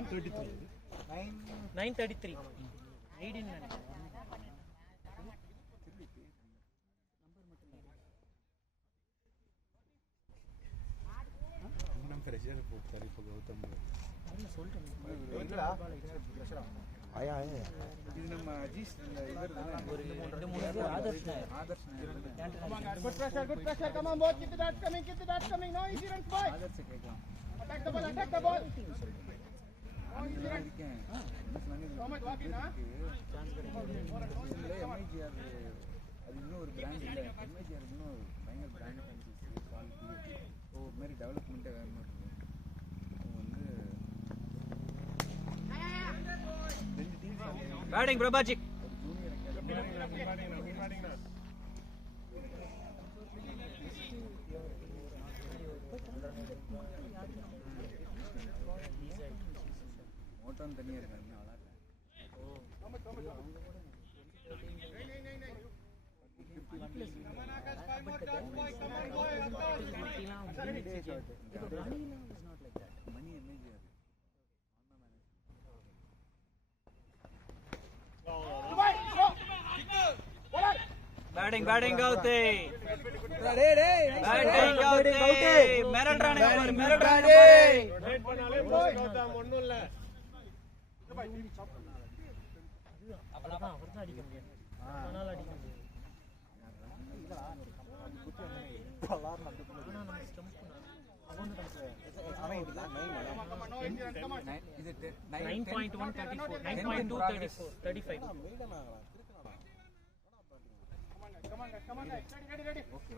933 ஐடின்னு நினைக்கிறேன். ப்ரெஷர் போட்டார் இப்போ கௌதம். இது நம்ம அஜீஷ் இவர் தானே ஒரு 2-3 Adarsh Good pressure. Come on, boys. Keep the dots coming. No easy runs, boys. Adarsh கேட்கலாம். Attack the ball. No easy runs. இருக்கேன் Muhammad, walk in, huh? எம்ஐஜிஆர் அது இன்னும் ஒரு பிராண்ட் இல்லை. எம்ஐஜிஆர் இன்னும் பயங்கர பிராண்ட் கன்சிஸ்ட் குவாலிட்டி ஒரு மாதிரி டெவலப்மெண்ட்டே வேறு மாதிரி இருக்கும். அவங்க வந்து 2 டீம்ஸ் பேட்டிங் பிரபாஜிக். ஜூனியர் மோட்டான் தனியாக இருக்காங்க மணி எம்ஐஜிஆர் பேட்டிங் கௌதே. டேய் டேய் பேட்டிங் கௌதே. மிரட்றானே பாரு, மிரட்றானே. Wait பண்ணாலே boys. ஒண்ணும் இல்ல. அவ்வளவுதான், அவர்தான் அடிக்க முடியாது. அதனால அடிக்க முடியாது. ஆனா நம்ம ஸ்டம்ப் இது 9.134 9.234 35. Come on, guys. Ready. Okay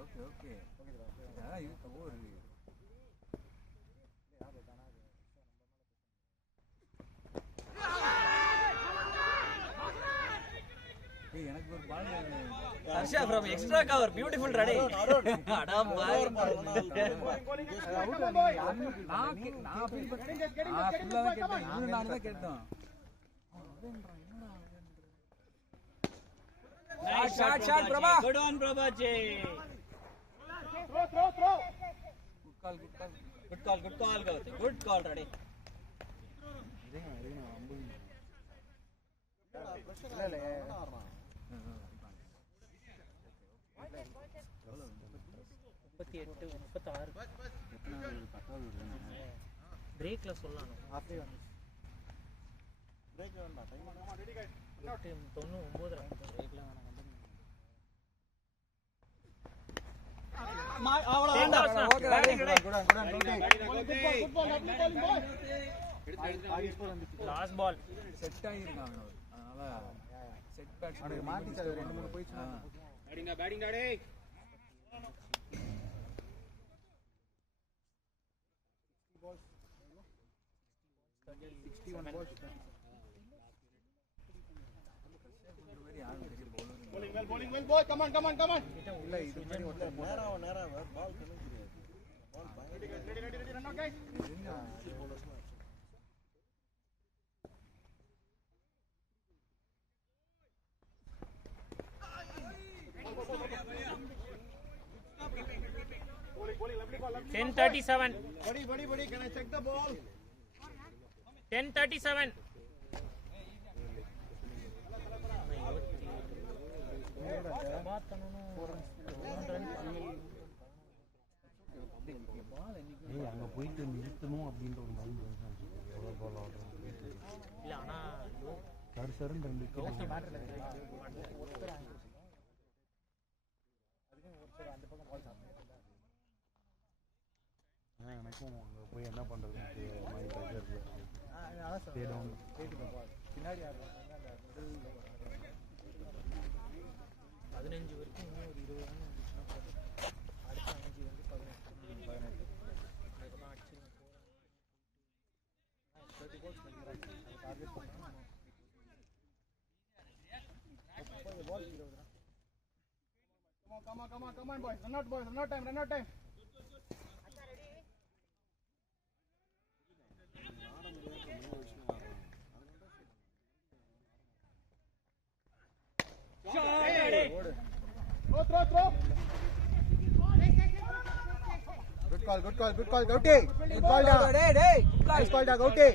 இது ஒரு எனக்கு ஒரு பால் Harsha from extra cover beautiful ready. அடா பாய். நான் ஃபீல் பண்ணேன். நான் தான் கேட்டேன். Nice shot Prabha. Good on Prabhaji. Throw. Good call Gautam. Good call ready. பிரேக்ல சொல்லணும். பிரேக் வேண்டாம் டைம் 99 பிரேக்ல வேணாம். லாஸ்ட் பால் செட் ஆகிருக்காங்க. அதனால செட் பேட்ஸ் மாத்தி 2-3 போயிடுச்சு. Batting daddy. 61 balls. Bowling well, boy. Come on. இல்ல இது மாதிரி ஒரு நேராக பால் கணக்கு தெரியாது. பால் பயங்கர Ready. Run out, guys. Bowling, lovely ball. 10:37 Buddy, can I check the ball? 10:37 அங்கே போயிட்டு நிறுத்தணும் அப்படின்ற ஒரு மைண்ட் எவ்வளோ பால் ஆடுறோம் இல்ல ஆனா சருன்னு 2 விக்கெட். எனக்கும் அங்கே போய் என்ன பண்ணுறதுன்னு மைண்ட் பின்னாடி 15 வரைக்கும் இன்னும் ஒரு 20 ரன் வந்துச்சுன்னா போதும். அடுத்த 5 வந்து 18 அதுக்கப்புறம் அடிச்சிருவேன். 30 balls டார்கெட் பண்ணா 30 பால் 20 run. Come on, boys. Run out time. Throw. Good call, Gauti. Good call, Nice call, Gauti.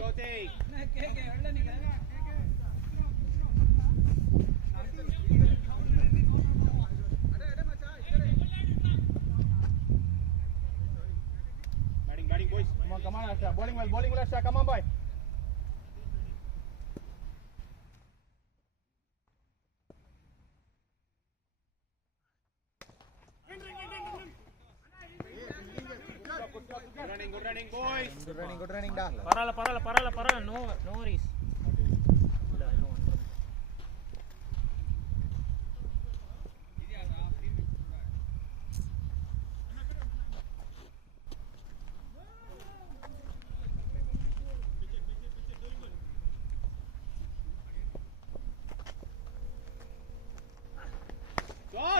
Batting, boys. Bowling well, Asha. Come on, boy. Good running, boys. Good running, da. பரவாயில்ல no worries. இல்ல இன்னும் ஒன்று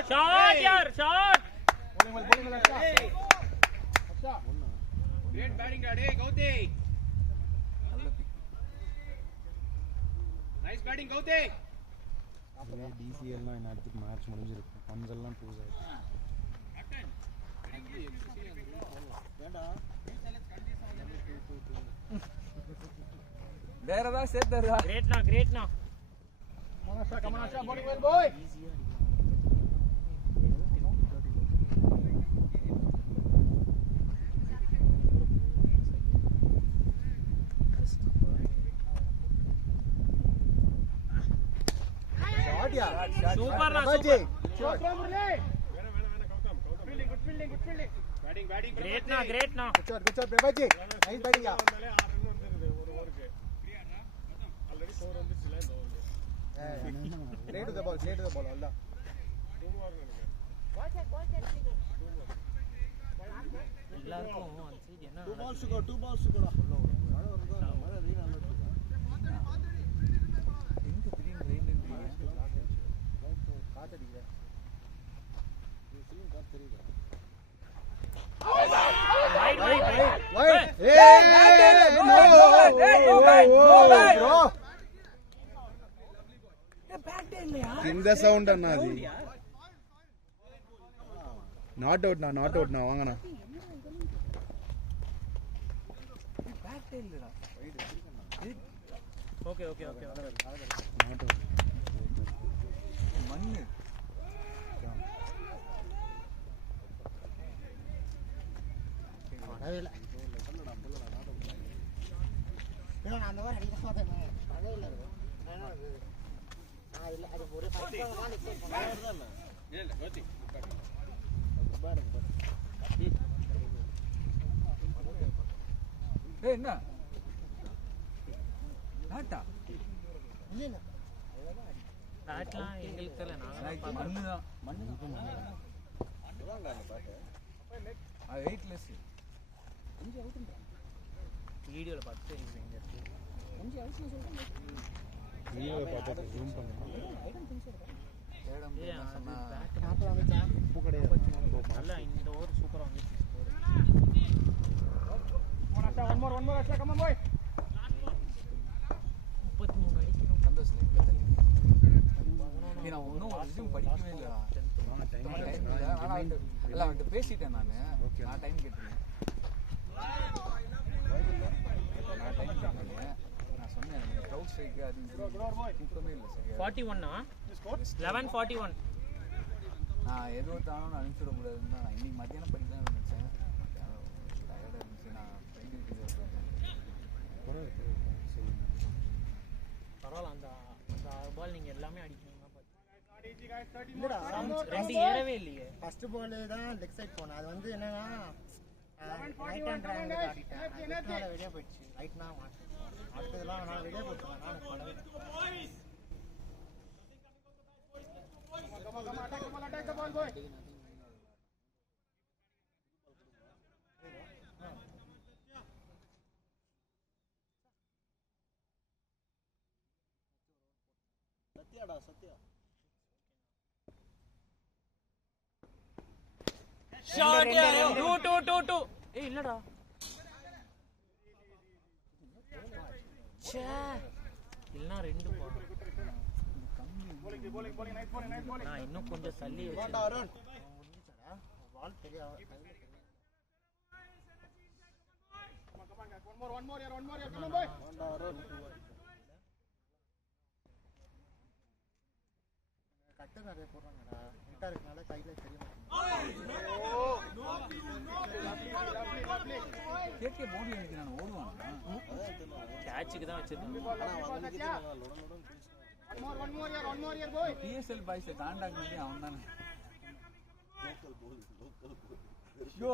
shot yaar shot. Bowling well, Asha. Asha. Great batting, Dad. Hey, Gauti. நல்ல big. Nice batting, Gauti. டிசிஎல்லாம் என்ன அடுத்து match முடிஞ்சிருக்கும் பஞ்செல்லாம் close ஆயிடுச்சு. வேற ஏதாவது சேர்த்தாரா? great na Come on, Asha. Bowling well, boy. Shot, yeah. super na Babaji. super. Shot from Murli. Good fielding. Batting. great na Good shot, Babaji. Nice batting, yeah. Play to the ball, all that. எல்லாருக்கும் அந்த side என்ன Two balls to go. மழை வருதா? மழை வீணா நடக்குது. எங்க திடீர்னு ரெயின்ன்றீங்க? காத்தடிக்குது. சீன் பார்த்து தெரியுதா? wide Wide. Bro. కింద సౌండ్ అన్న అది. నాట్ అవుట్ నా వాంగనా. பேட்டே இல்லடா. okay not out. மண்ணு. ஏய் என்ன? நாட்டா? பேட்லாம் எங்களுக்கு தெரியல நான் மண்ணுதான். அதான்டா அந்த பாட்டு. அது 8less. வீடியோல பார்த்து எங்க இருக்கு வீடியோவை பார்த்து ஜூம் பண்ணுங்க. தேடம் ஏய் என்ன சொன்னா? உப்பு கிடையாது. நல்ல இந்த ஓவர் சூப்பரா வந்துச்சு score. One more, Asha. Come on, boy. 33 அடிக்கணும். சந்தோஷம் இல்ல தள்ளி. நான் ஒன்னும் ரெஸ்யூம் படிக்கவே இல்லடா. டைம் இல்ல. ஆனா அவன்கிட்ட பேசிட்டேன் நானு. நான் டைம் கேட்டேன். நான் சொன்னேன் க்ரௌட் ஸ்ட்ரைக் அது தூக்கமே இல்லை சரியா. 41 11:41. நான் ஏதோ தானே அனுப்பிச்சுட கூடாதுன்னு தான் நான் இன்னைக்கு மத்தியானம் படிக்கலாம்னு நினைச்சேன். டயர்டாக இருந்துச்சு. நான் பரவாயில்ல அந்த 6 பால் நீங்க எல்லாமே அடிக்கீங்க. இல்லடா. ரெண்டு ஏறவே இல்லையே. ஃபர்ஸ்ட் பால் தான் லெக் சைட் போனேன். அது வந்து என்னன்னா ரைட் ஹேண்ட் ட்ரையாங்கிள் ஆடிட்டேன். அதனால வெளியே போயிடுச்சு. ரைட்னா அடுத்ததெல்லாம் நான் வெளியே போட்டேன். நான் படவே Come on, attack the ball, boy. Sathya. Shot யார் 2 ஏய் இல்லடா. ச்சே இல்லனா 2 பா. Bowling, nice bowling. நான் இன்னும் கொஞ்சம் தள்ளி வாடா வச்சேன். அருண். பால் தெரியாது. Come on, guys. One more, Come on, boy. வாடா அருண். கட்டு நிறைய போடுறாங்கடா. நீட்டா இருக்கனால கையில தெரிய மாட்டேங்குது. கேட்கே போடி அடிக்கிறான் ஓடுவான் கேட்சுக்கு தான் வச்சிருக்கேன். One more here, boy. PSL பாய்ஸை காண்டாக்ட் பண்ணி அவன் தானே ஐயோ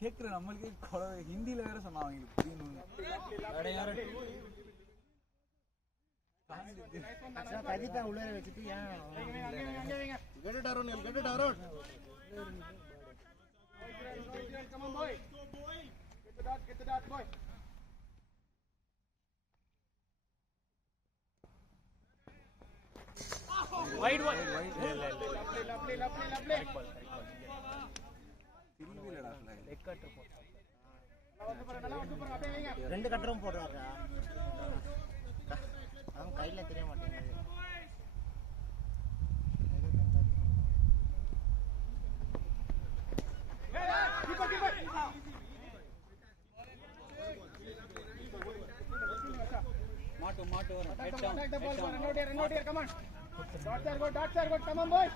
கேட்குற நம்மளுக்கே குழந்தை ஹிந்தியில் வேற சொன்னா அவங்களுக்கு புரியணும்னு கதிப்பா உள்ளே வச்சுட்டு ஏன் Get it Arun, get it Arun. Come on, boy. Get the dot, boy. Wide. Lovely. திரும்பிலடா லெக் கட்டர் போ. Super. அப்படியே வைங்க. 2 கட்டரும் போடுறாரா? அவன் கையில தெரிய மாட்டேங்குது. Keep it. மாட்டு வரும் head down Attack the ball, run out here, come on. Dots are good, come on, boy.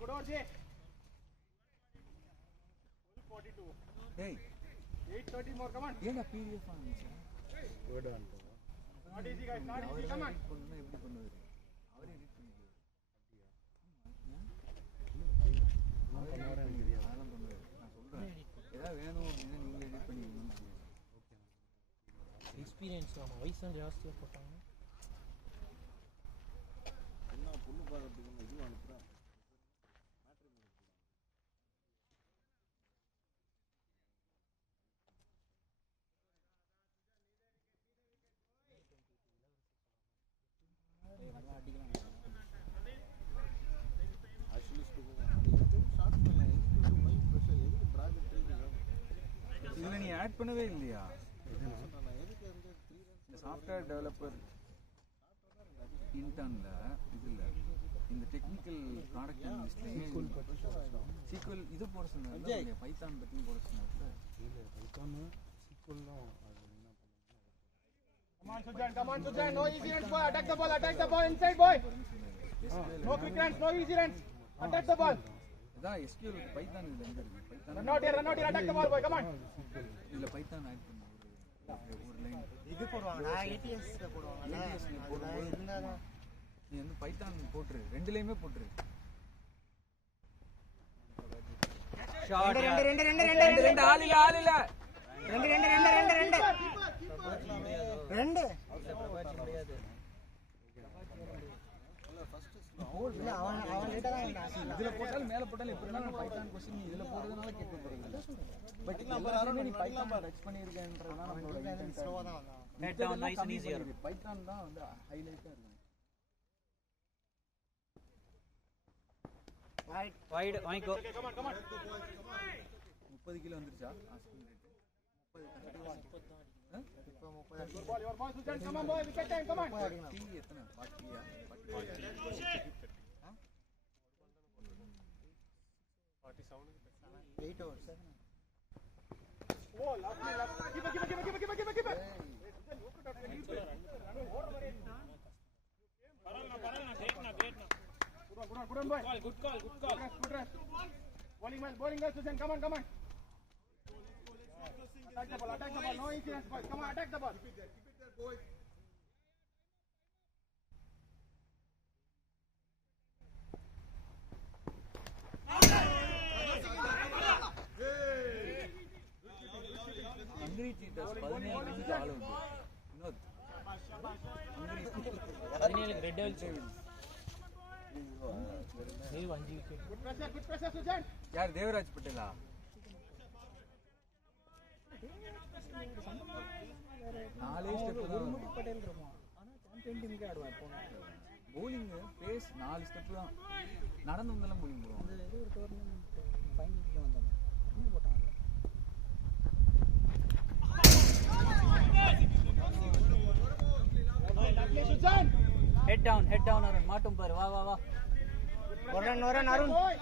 Good over, Jay. 42. டேய் 8:30 more, come on. ஏங்க பிடிஎஃப் வந்துச்சு Not easy, guys, not easy, come on. Edit பண்ணனும் எப்படி பண்ணுவாரு அவரே edit பண்ணிக்குவாரு அதெல்லாம் பண்ணுவாரு நான் சொல்றேன் ஏதாவது வேணும் அப்படின்னா நீங்களே எடிட் பண்ணிக்கணும்னு எக்ஸ்பீரியன்ஸ் நம்ம வயசும் ஜாஸ்தியாக போட்டாங்க. என்ன பொண்ணு பார்க்கறதுக்கு இது அனுப்புறேன். Actually speaking, start பண்ணல. எதுக்கு மை பிரஷர் எதுக்கு பிராக்கெட் ட்ரைனிங் இதுல நீ ஆட் பண்ணவே இல்லையா நான் எதுக்கு வந்து 3 runs இந்த சாஃப்ட்வேர் டெவலப்பர் இன்டர்ன்ல இதுல இந்த டெக்னிக்கல் ப்ராடக்ட் அனலிஸ்ட்ல சீக்வல் இது போட சொன்னாங்க பைத்தான் பத்தி போட சொன்னாங்க இல்ல பைத்தான் சீக்வல் தான் அது என்ன Come on, Sujan, no easy runs, boy. Attack the ball inside, boy. No quick runs, no easy runs. Attack the ball. அதான் எஸ்கியூஎல் பைத்தான் இதுல எங்க இருக்கு Python Run out here, attack the ball, boy, come on. இதுல Python add பண்ண ஒரு line இது போடுவாங்கடா ATS போடுவாங்கல ATS ல போடும்போது இருந்தாலும் நீ வந்து பைத்தான் போட்டுரு ரெண்டுலயுமே போட்டுரு ஷார்ட் ரெண்டு ஆள் இல்ல 2 இல்ல அவன் லேட்டா தான் இருந்தான். இதுல போட்டாலும் மேல போட்டாலும் எப்படி இருந்தாலும் பைத்தான் क्वेश्चन நீ இதுல போடுறதுனால கேட்க போறீங்க பட் எல்லாரும் நீ பைத்தான் டச் பண்ணிருக்கேன்றதுனால நம்மளோட இன்டென்ட் ஸ்லோவா தான் வந்தான். ஹெட் டவுன் நைஸ் அண்ட் ஈஸியா இருக்கும். பைத்தான் தான் வந்து ஹைலைட்டா இருக்கும் வைட் வாங்கிக்கோ. Come on. 30 கிலோ வந்துருச்சா ஆஸ்கிங் ரேட் இப்போ 30 Your ball, Sujan, come on, boy, wicket time, come on. Tea எத்தனை 40யா 8 overs. Oh, lovely. Keep it. Good one, boy. Good call. Good rest. Bowling well, Sujan, come on. Attack the ball, no incidents, boys. Come on, attack the ball. Hungry cheaters 17 நிமிஷம் ஆள் வந்து Vinod hungry 17 red devils Dev 5 wicket. Good pressure, Sujan. யார் Devaraj patella நாலே step தான் பட்டேல் இருக்கும் ஆனா champion டீமுக்கு ஆடுவார் போன bowling பேஸ் 4 ஸ்டெப் தான் நடந்து வந்தெல்லாம் bowling போடுவாங்க அந்த ஏதோ ஒரு டோர்னமெண்ட் ஃபைனல்ல வந்தாங்க என்ன போட்டாங்க Lovely, Sujan. Head down Arun மாட்டும் பாரு வா ஒரு run Arun. Boy.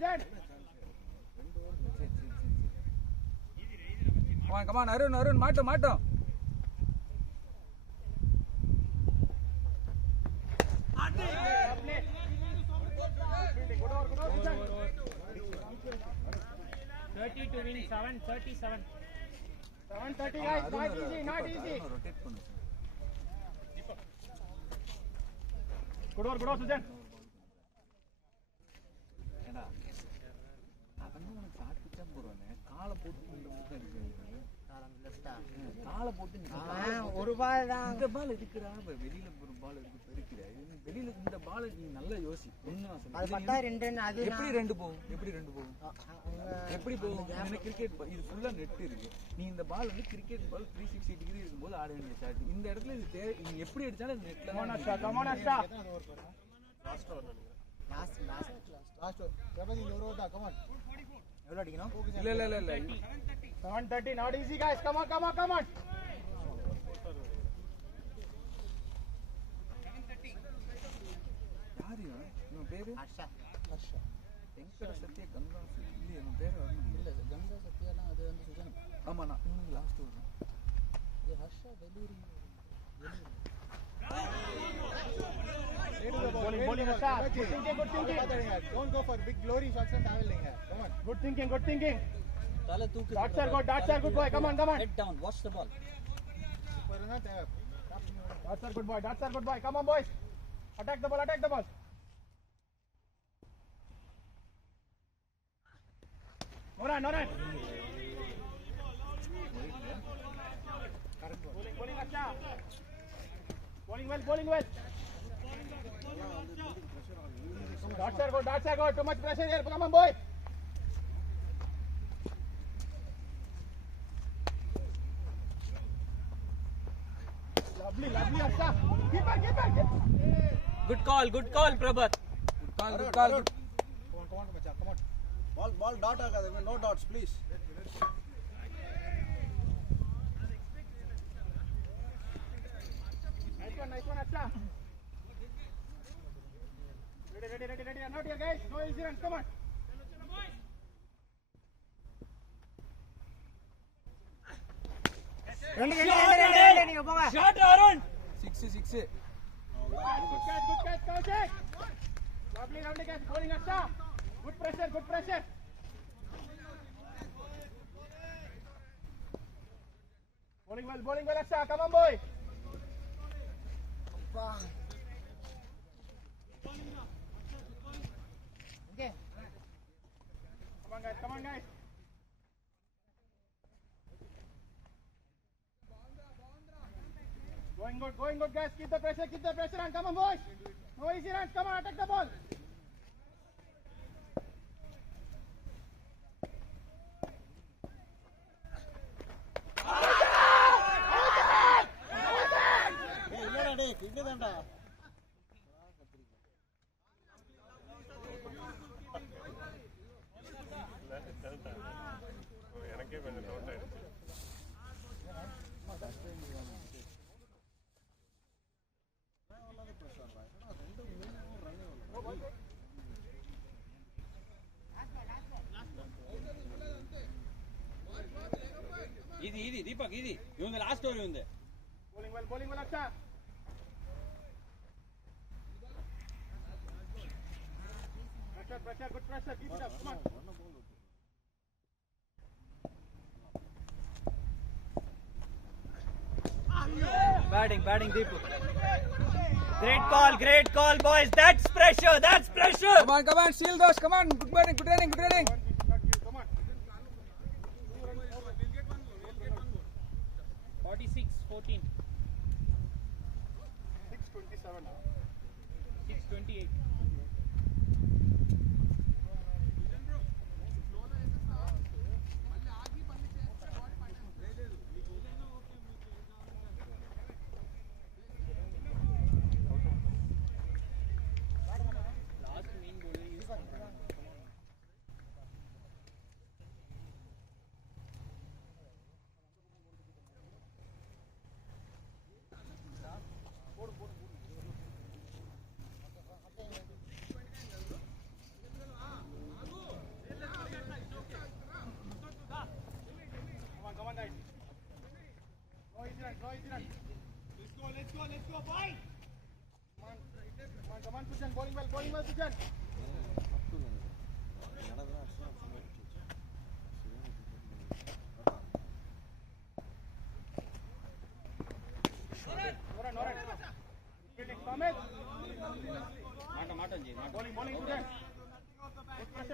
Suzanne. Come on, Arun, மாட்டோம். Good over, Suzanne. 30 to win 7-37. 7:30 guys, not easy. Rotate பண்ணு. Good over, Suzanne. ஏடா அவன் உனக்கு ஷாட் பிச்சா போடுவானே காலை போட்டு இந்த பக்கம் இருக்கு காலை போட்டு ஒரு பால் தான் இந்த பால் இருக்குடா வெளியில ஒரு பால் இருக்கு பெருக்கிற வெளியில இந்த பால் நீ நல்லா யோசி ஒண்ணு அது பட்டா 2 ரன் அது எப்படி ரெண்டு போகும் எப்படி போகும் எனக்கு கிரிக்கெட் இது ஃபுல்லா நெட் இருக்கு நீ இந்த பால் வந்து கிரிக்கெட் பால் 360 டிகிரி இருக்கும்போது ஆட வேண்டிய ஷாட் இந்த இடத்துல இது நீ எப்படி அடிச்சாலும் நெட்ல Come on, Asha. லாஸ்ட் பிரபதி லோரோடா கம் ஆன் எவ்வளவு அடிக்கணும் இல்ல 7:30, not easy guys. Come on. யாரு இவன் பேரு ஹர்ஷா வெங்கட சத்யா கங்கா இல்ல இவன் பேரு வரணும் இல்ல கங்கா சத்யாலாம் அது வந்து சுஜன். ஆமா நான் இவனுக்கு லாஸ்ட் வரும் இது Harsha வெலூரி. Bowling Asha. Good thinking. Don't go for big glory shots and traveling. Come on. Good thinking. தலை தூக்கு. Dots are good boy. Come on. Head down, watch the ball. Dots are good boy. Come on boys. Attack the ball. No run. Bowling Asha. Bowling well. Dots are good. Too much pressure here. Come on boy. Lovely Asha. Keep back. Good call, Prabhat. good call Come on, Macha, come on. Ball dot agade, no dots, please. Nice one, Asha. Ready. Not here, guys. No easy runs. Come on. ரெண்டு நீங்க போங்க Shot, Arun. 6 Good catch, Kaushik. Lovely catch. Bowling Asha. Good pressure. Bowling well, Asha. Come on, boy. Okay. Come on, guys. Going good, guys. Keep the pressure on. Come on, boys. No easy runs. Come on, attack the ball. இல்லடா டேய் கிட்டதான்டா ఇది దీపక్ ఇది ఇవங்க last over ఉంది. Bowling well, Asha. Pressure, good pressure. Keep it up. Come on. Batting Deepu. Great call, boys. That's pressure. come on seal those come on good batting good running Come on. 46-14. 6:27. 6:28. Let's go, boy. Come on, Sujan. Bowling well, Sujan. Bowling, Sujan.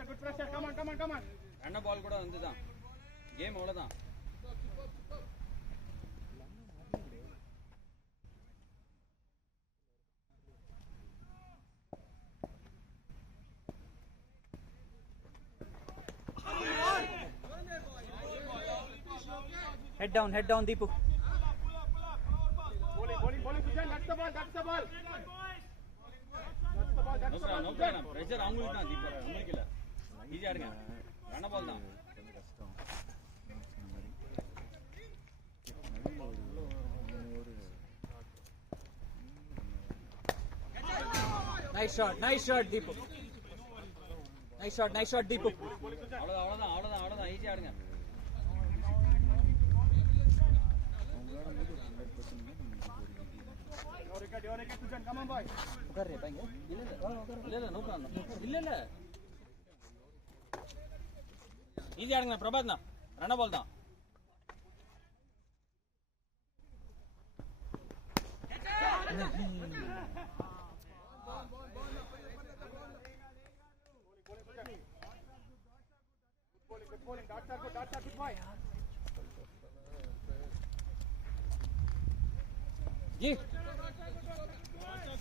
Good pressure. Come on. ரன்ன பால் கூட வந்துதான் game அவ்வளோதான். Head down, Deepu. Bowling, Sujan. That's the ball. No problem. Pressure அவங்களுக்கு தான் தீபா, நம்மளுக்கு இல்லை. ஈஸியாக இருங்க. ரன்ன பால் தான். Nice shot, Deepu. Nice shot, Deepu. அவ்வளோதான் ஈஸியாக இருங்க. Come on, boy. இல்லை நோ ப்ராப்ளம். இல்லை ஈஸியாக இருங்க. பிரபாத் தான் ரன்ன பால் தான். Good bowling. That's a good boy.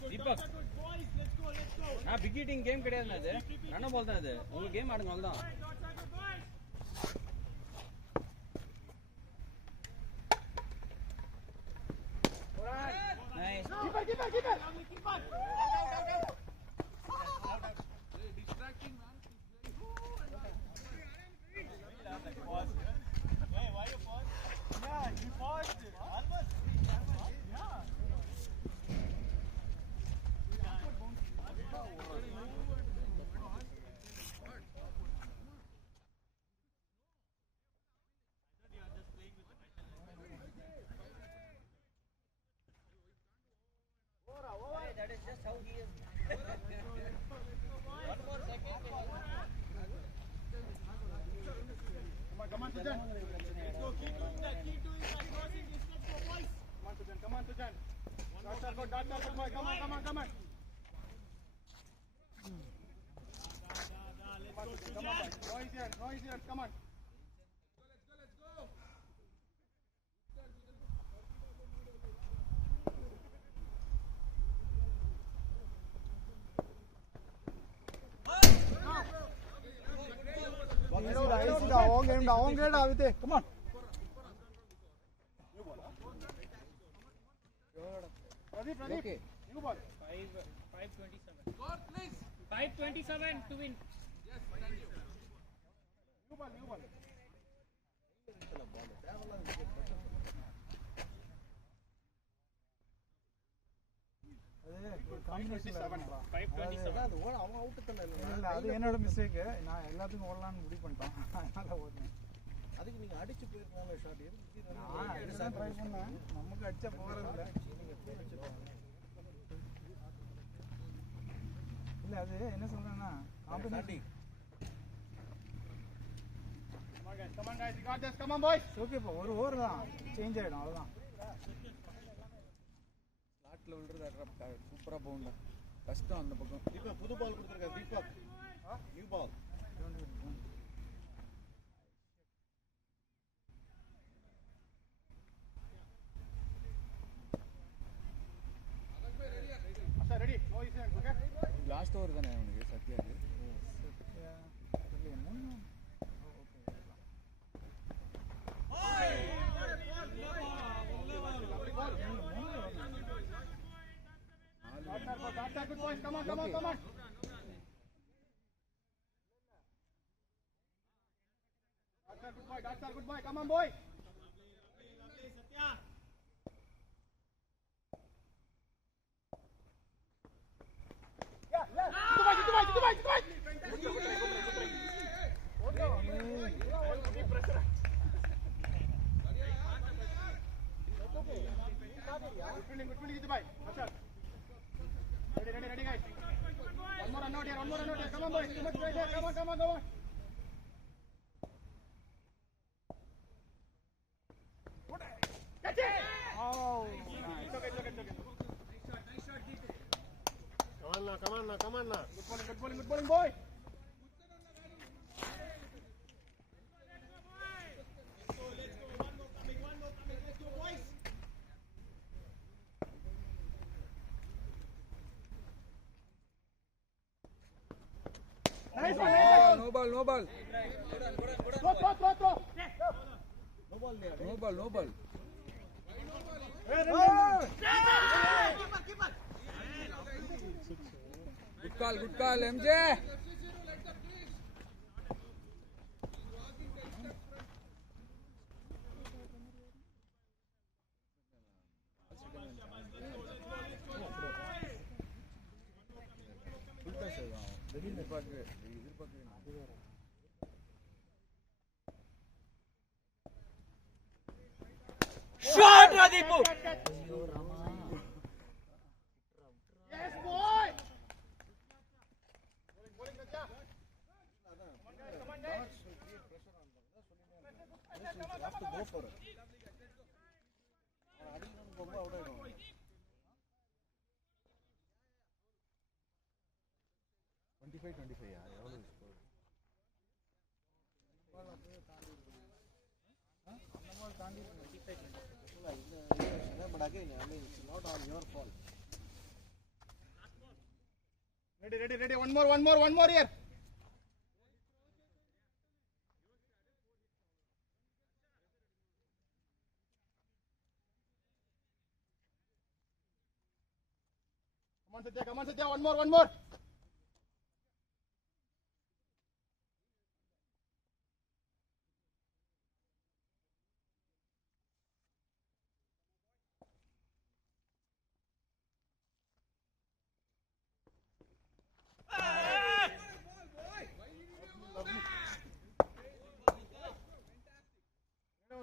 Deepak நான் பிக் ஹிட்டிங் கேம் கிடையாது. அது ரன்ன பால் தான். அது உங்க கேம் ஆடுங்க அவ்வளோதான். Nice. Keeper. Come on, Sujan. Keep doing that. Crossing this. Let's go, boys. Come on, Sujan. That's a good boy. Come on. Come on, boy. No easier. Come on. Let's go. Own game, Avite. Come on. Pradeep. Okay. New ball. 5:27. God, please. 5:27 to win. Yes, thank you. New ball. 5:27. அவன் out தானே. இல்லை அது என்னோட mistake. நான் எல்லாத்துக்கும் ஓடலான்னு முடிவு பண்ணிட்டேன். அதனால ஓடினேன். அதுக்கு நீங்க அடிச்சு போயிருக்கலாம்ல ஷாட். நான் ட்ரை பண்ணேன். நமக்கு அடிச்சா போகிறதில்ல. இல்லை அது என்ன சொல்றேன்னா competition. Come on, guys. You got this. Come on, boys. Okay இப்போ ஒரு ஓவர் தான் சேஞ்ச் ஆகிடும் அவ்வளோதான். ஸ்லாட்டில் விழுறது சூப்பராக போகல. கஷ்டம் அந்த பக்கம். தீபக் புது பால் கொடுத்துருக்காரு. Deepak new ball. Ready? No easy. Okay. Last over தானே அவனுக்கு சத்யாக்கு. That's a good boys. Come on. That's a good boy. Come on, boy. Good feeling, Dubai. Achal. Ready, guys. One more run out here. Come on, boys. Too much pressure. Come on. Catch it! Oh, It's okay. Come on now. Good bowling, boy. Nice one. No ball. Throw. No ball. Good call, MJ. Shot, Radipu! Yes, boy. You have to go for it. அடிக்கணும் ரொம்ப out ஆயிடும். But again, I mean, it's not on your fault. Ready. One more here. Come on, Satya. One more.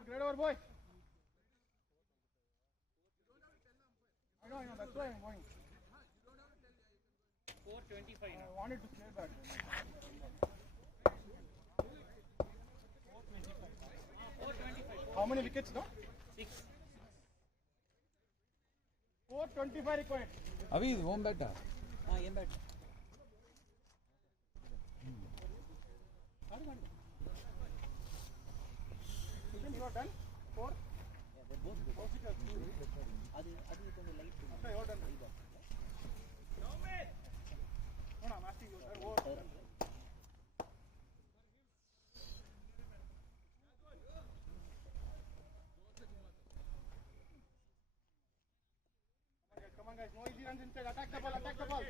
Great over, boy. I know, that's why I'm going. 425 I wanted to play back. How many wickets, no? 6. 425 required. Avi, இது home bat. ஏன் bad You are done? 4? அது கொஞ்சம் light Okay, you are done. No, I'm asking you. Over. Come on, guys. No easy runs inside. Attack the ball.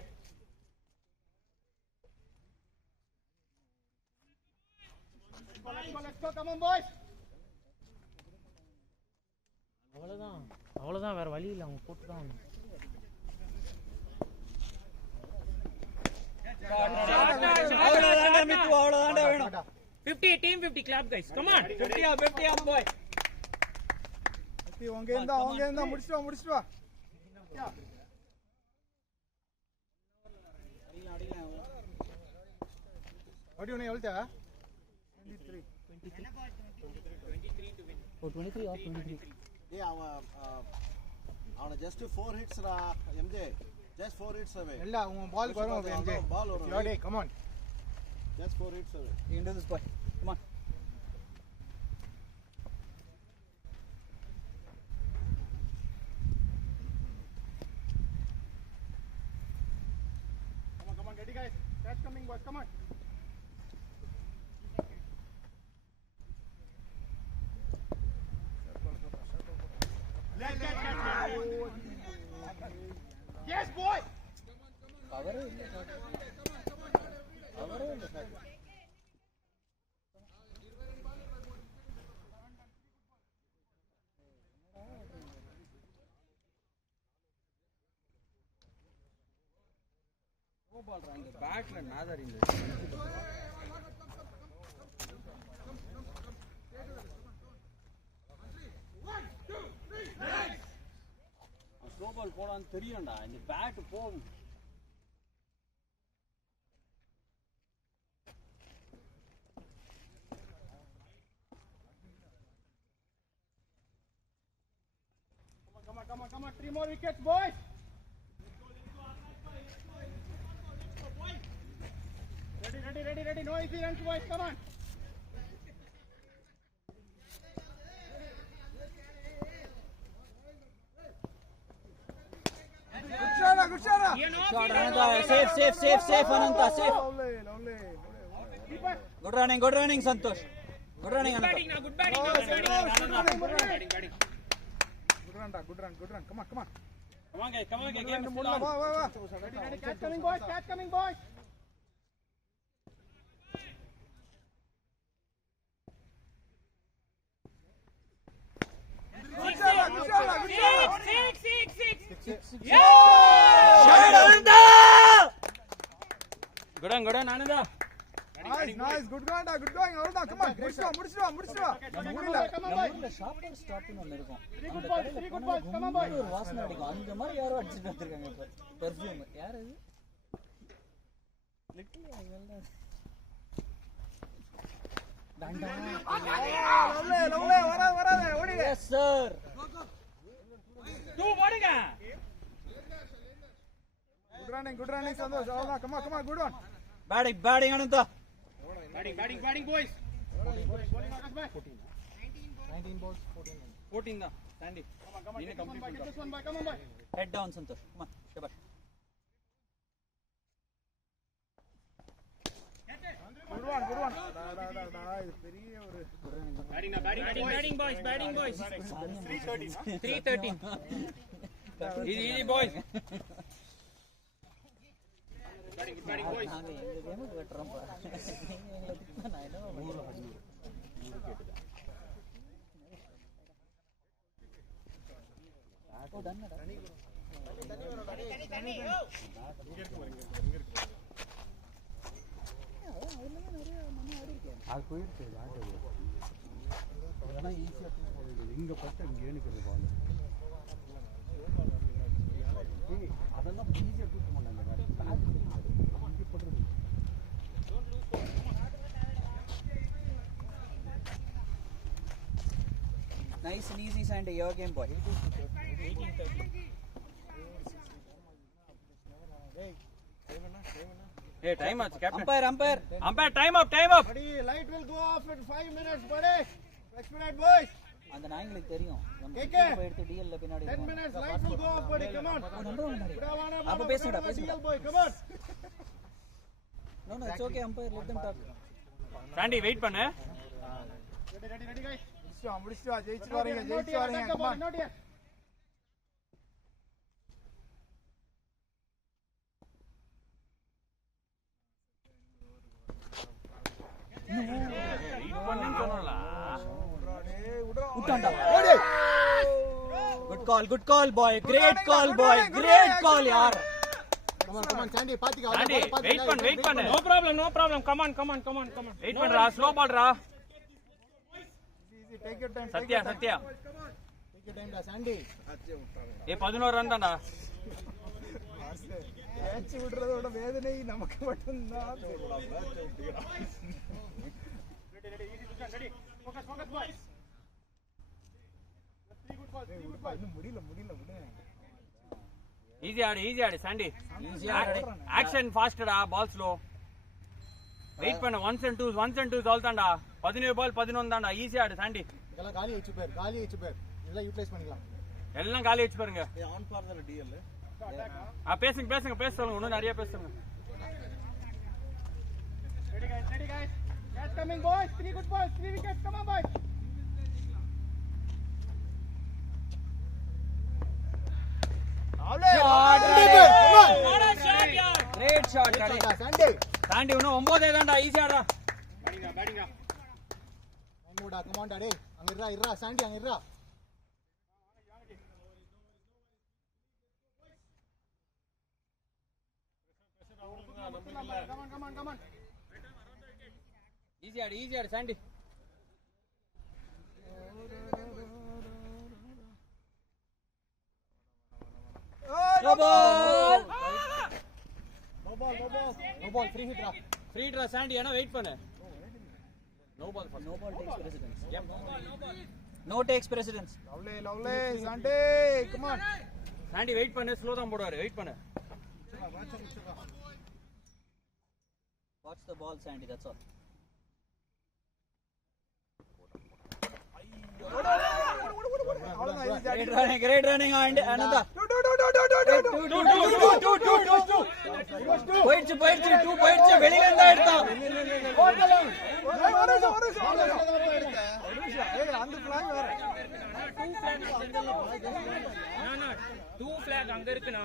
Let's go. Come on, boys. அவ்வளோதான் வேற வழி இல்லை அவங்க போட்டு தான் அவ்வளோதான்டா வேணும் 50 team 50 clap guys come on 50 up boy உங்க இருந்தா முடிச்சிட்டு வா What எவ்வளோ 23 or 23 Yeah, அவன just 4 hits ra MJ. Just 4 hits away. இல்ல உன் பால் வரும் MJ. Ball வரும். Yode, come on. Just 4 hits away. you can do this boy come on Come on, ready guys. Catch coming, boys. Come on. Yes, boy. அந்த பேட்ல நாதர் இல்ல பால் போடான்னு தெரியும்டா. இந்த bad போகும். Come on, 3 more wickets, boys. Ready. No easy runs, boys. Come on. Good shot. Shot Ananta. Safe Ananta. Safe. Lovely. Good running Santosh. Good running Ananta. Good batting. Good run. Come on. Come on guys. Game is still Wow. on. Ready. Catch coming, boys. Good shot. Six. Shot Ananta. Good on Ananta. Nice. Good going. Avalda. Come on. முடிச்சிட்டு வா. Come on, boys. இந்த shopper ஸ்டாப்னு ஒன்னு இருக்கும். 3 good balls. Come on, boys. ஒரு வாசனை அடிக்கும். அந்த மாதிரி யாரோ அடிச்சிட்டு வந்திருக்காங்க இப்ப. பெர்ஃப்யூம். யார் அது? லிட்டில் அதெல்லாம். Lovely. வராதே. ஓடிடு. Yes sir. ஓடுங்க. Good running, Santosh. Avalda. Come on. Good one. Batting Ananta. Batting, boys. 19 balls, 14 runs. 14 தான். Sandy. Come on, get this one, boy. Come on, boy. Head down Santosh. Come on. Shabash. Good one. இது பெரிய ஒரு Batting boys. 3:13. Easy boys. Batting, boys. நாங்க எங்க கேமுக்கு வெட்டறோம் பா. எங்களை திட்டா நான் என்ன பண்ணுவேன்? ஓ தண்ணடா. அது போயிடுச்சு அதெல்லாம் ஈஸியாக போகுது இங்கே பட்டு இங்கே நிற்கிறது பால் அதெல்லாம் ஈஸியாக தூக்க மாட்டாங்க இங்கே படுறது Nice and easy Sandy, your game boy. 18:30. Hey, time out, captain. Umpire, time up. Buddy, light will go off in 5 minutes, buddy. Expedite, boys. அந்த நாய்ங்களுக்கு தெரியும். நம்ம KK. போய் எடுத்து டிஎல்ல பின்னாடி 10 minutes, light will go off, buddy. Come on. அப்ப பேசுடா. Boy, come on. No, it's okay, umpire, let them talk. Sandy, wait பண்ணு. Ready, guys. முடிச்சிட்டு வா ஜெயிச்சிட்டு வரீங்க come on. Not yet. பண்ணுன்னு சொன்னல. உட்டாண்டா. Good call boy. Great call yaar. Come on, Sandy, பாத்திக்க. Sandy, wait பண்ணு. No problem. Come on. Wait பண்றா, slow ball raw. Easy, take your time. Sathya. Take your time, Sandy. ஏய் 11 run தான்டா. Catch விடுறதோட வேதனை நமக்கு மட்டும்தான். Ready. Focus, boys. 3 good balls. இன்னும் முடியல விடு. Easy ஆடு Sandy. Action fast டா, ball slow. Wait பண்ணு, ones and twos all தான்டா. 17 ball 11 தான்டா. ஈஸி ஆடு Sandy. இதெல்லாம் காலி வச்சு பேர். இதெல்லாம் யூட்டிலைஸ் பண்ணிக்கலாம். எல்லாம் காலி வச்சு பாருங்க. ஆன் ஃபார் தி டிஎல் பேசுங்க பேச சொல்லுங்க. இன்னும் நிறைய பேசுங்க. Ready, guys. Catch coming, boys. 3 good balls, 3 wickets. Come on, boys. Great shot Sandy. Sandy இன்னும் 9 தான்டா. Easy ஆடுடா. Batting up. Come on, டேய். அங்க இருடா Sandy, அங்க இருடா. Come on. ஈஸி ஆடு Sandy. No ball. No ball, no ball. No ball, free hit. Free draw Sandy ஏனா wait பண்ணு. No ball first. No ball takes precedence. Yep. No takes precedence. Lovely, Sandy, come on. Sandy wait பண்ணு, slow தான் போடுவாரு. Wait பண்ணு. Watch the ball, Sandy, that's all. Great running and Ananda. போயிடுச்சு வெளியில இருந்தா எடுத்தான். அந்த flag வேற. Two flag அங்க இருக்குனா.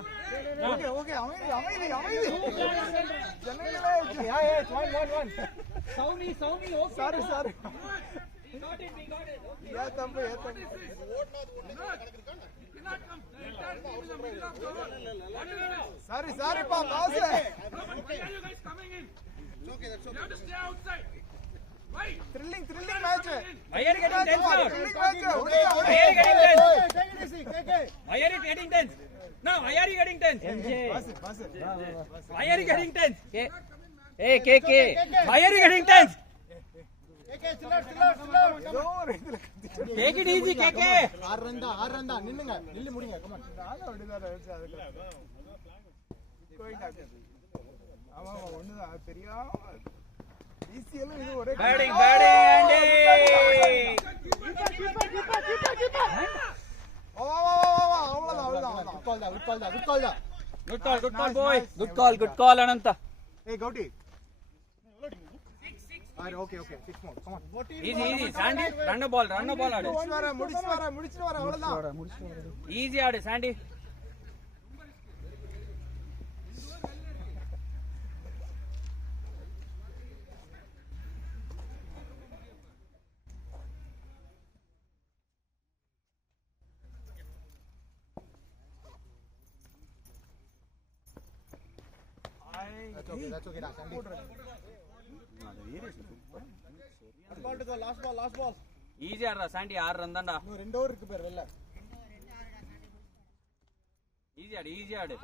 Okay, அமைதி. ஜனங்களே, one. Saumi, Sorry. Yeah, தம்பி. Sorry, பா, boss. Thrilling match. Why are you getting tense now? Thrilling match. Why are you getting tense? Take it easy, KK. Why are you getting tense? No, why are you getting tense? Pass. Why are you getting tense? Hey, KK. Why are you getting tense? KK, chill out. ஏதோ ஒரு இதுல கத்திட்டு Take it easy, KK. 6 run தான் நில்லுங்க நில்லு முடிங்க come on. நானும் அப்படிதான் நினைச்சேன் அதுக்கு. ஆமா ஒண்ணுதான் தெரியாம DCL இது ஒரே Batting, Andy. அவ்வளவுதான். Good call, Good call, boy. Good call, Ananta. Hey, Gauti. Okay, 6 more. Come on. Easy, Sandy. Run the ball, ஆடு. முடிச்சிட்டு வர அவ்வளவுதான். Easy ஆடு, Sandy. That's okay, Sandy. Last ball. Easy ஆடுறா, Sandy. 6 ரன் தான்டா. இன்னும் 2 over இருக்கு பேர் வெல்ல. Easy ஆடு.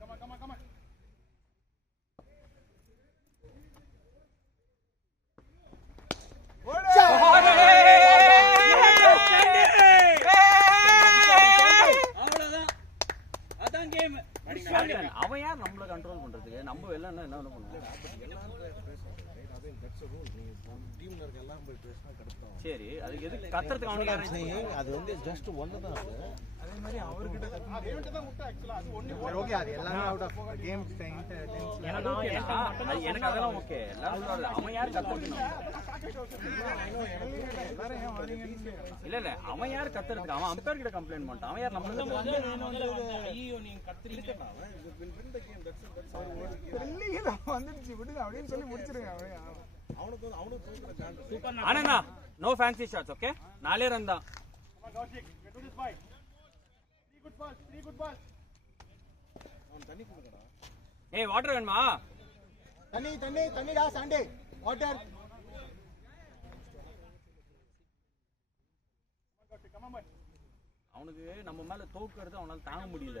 Come on. அவ்வளவுதான். அதான் கேம். அவன் யார் நம்மள கண்ட்ரோல் பண்றதுக்கு? நம்ம எல்லாம் என்ன பண்ணுவோம்? டீம்ல இருக்க எல்லாம் போய் பேசினா கடுப்பாகும். சரி, அதுக்கு எதுக்கு கத்துறதுக்கு அவனுக்கு யாரு? அது வந்து ஜஸ்ட் ஒன்னு தான் அது. அதே மாதிரி அவர்கிட்ட event தான் விட்டா actually அது ஒண்ணே ஓகே அது எல்லாமே அவுட் ஆஃப் கேம் எனக்கு அதெல்லாம் ஓகே. எல்லாரும் சொல்றாங்க, அவன் யார் கத்துறதுக்கு? எல்லாரும் ஏன் வரீங்கன்னு இல்ல அவன் யார் கத்துறதுக்கு? அவன் அம்பையர் கிட்ட கம்ப்ளைண்ட் பண்ணிட்டான். அவன் யார் நம்மள ஐயோ நீங்க கத்துறீங்க. த்ரில்லிங்ல வந்துடுச்சு விடுங்க அப்படின்னு சொல்லி முடிச்சிருங்க அப்படியே. அவனுக்கு தோக்குற சான்ஸ். ஆனந்தா, no fancy shots, okay? 4 run தான். Come on, Gautik, get to this fight. 3 good balls. அவன் தண்ணி குடிக்கடா. ஏய், வாட்டர் வேணுமா? தண்ணிடா Sandy water. Come on, boy. அவனுக்கு நம்ம மேல தோக்குறது அவனால தாங்க முடியல.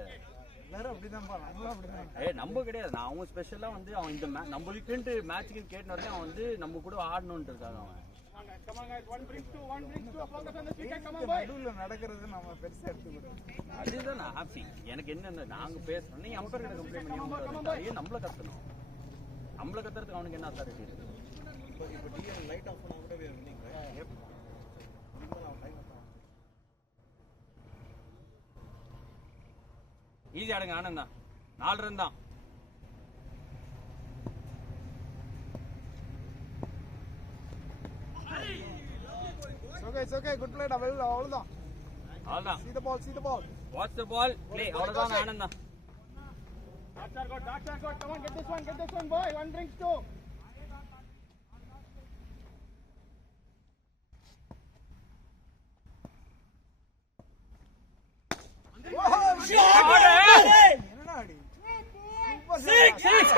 எல்லாரும் அப்படிதான்ப்பா, நம்மளும் அப்படிதான். ஏய், நம்ம கிடையாது. நான் அவன் ஸ்பெஷலா வந்து அவன் இந்த நம்மளுக்குன்ட்டு மேட்ச்க்கு கேட்ட வரைக்கும் அவன் வந்து நம்ம கூட ஆடணும்னு இருக்காங்க அவன். Come on, guys. One brings two. Focus on the wicket. Come on, boy. நடுவுல நடக்கிறது நம்ம பெருசா எடுத்துக்கிறோம். அதுதான் நான் ஹாப்பி. எனக்கு என்னன்னா நாங்க பேசுறோம், நீ அம்பையர் கிட்ட கம்ப்ளைண்ட் பண்ணி நம்மள கத்தணும். நம்மள கத்துறதுக்கு அவனுக்கு என்ன அத்தாரிட்டி இருக்கு? இப்போ டிஎல் லைட் ஆஃப் பண்ணா கூட வேற நீங்க. ஈஸி ஆடுங்க ஆனந்தா. 4 ரன் தான். It's okay. Good play. அவ்வளவுதான். அவ்வளவுதான். See the ball. Watch the ball. Play. அவ்வளவுதான் Ananda. Darts are good. Come on, get this one, boy. One brings two. என்னடா அடி? சூப்பர். Six.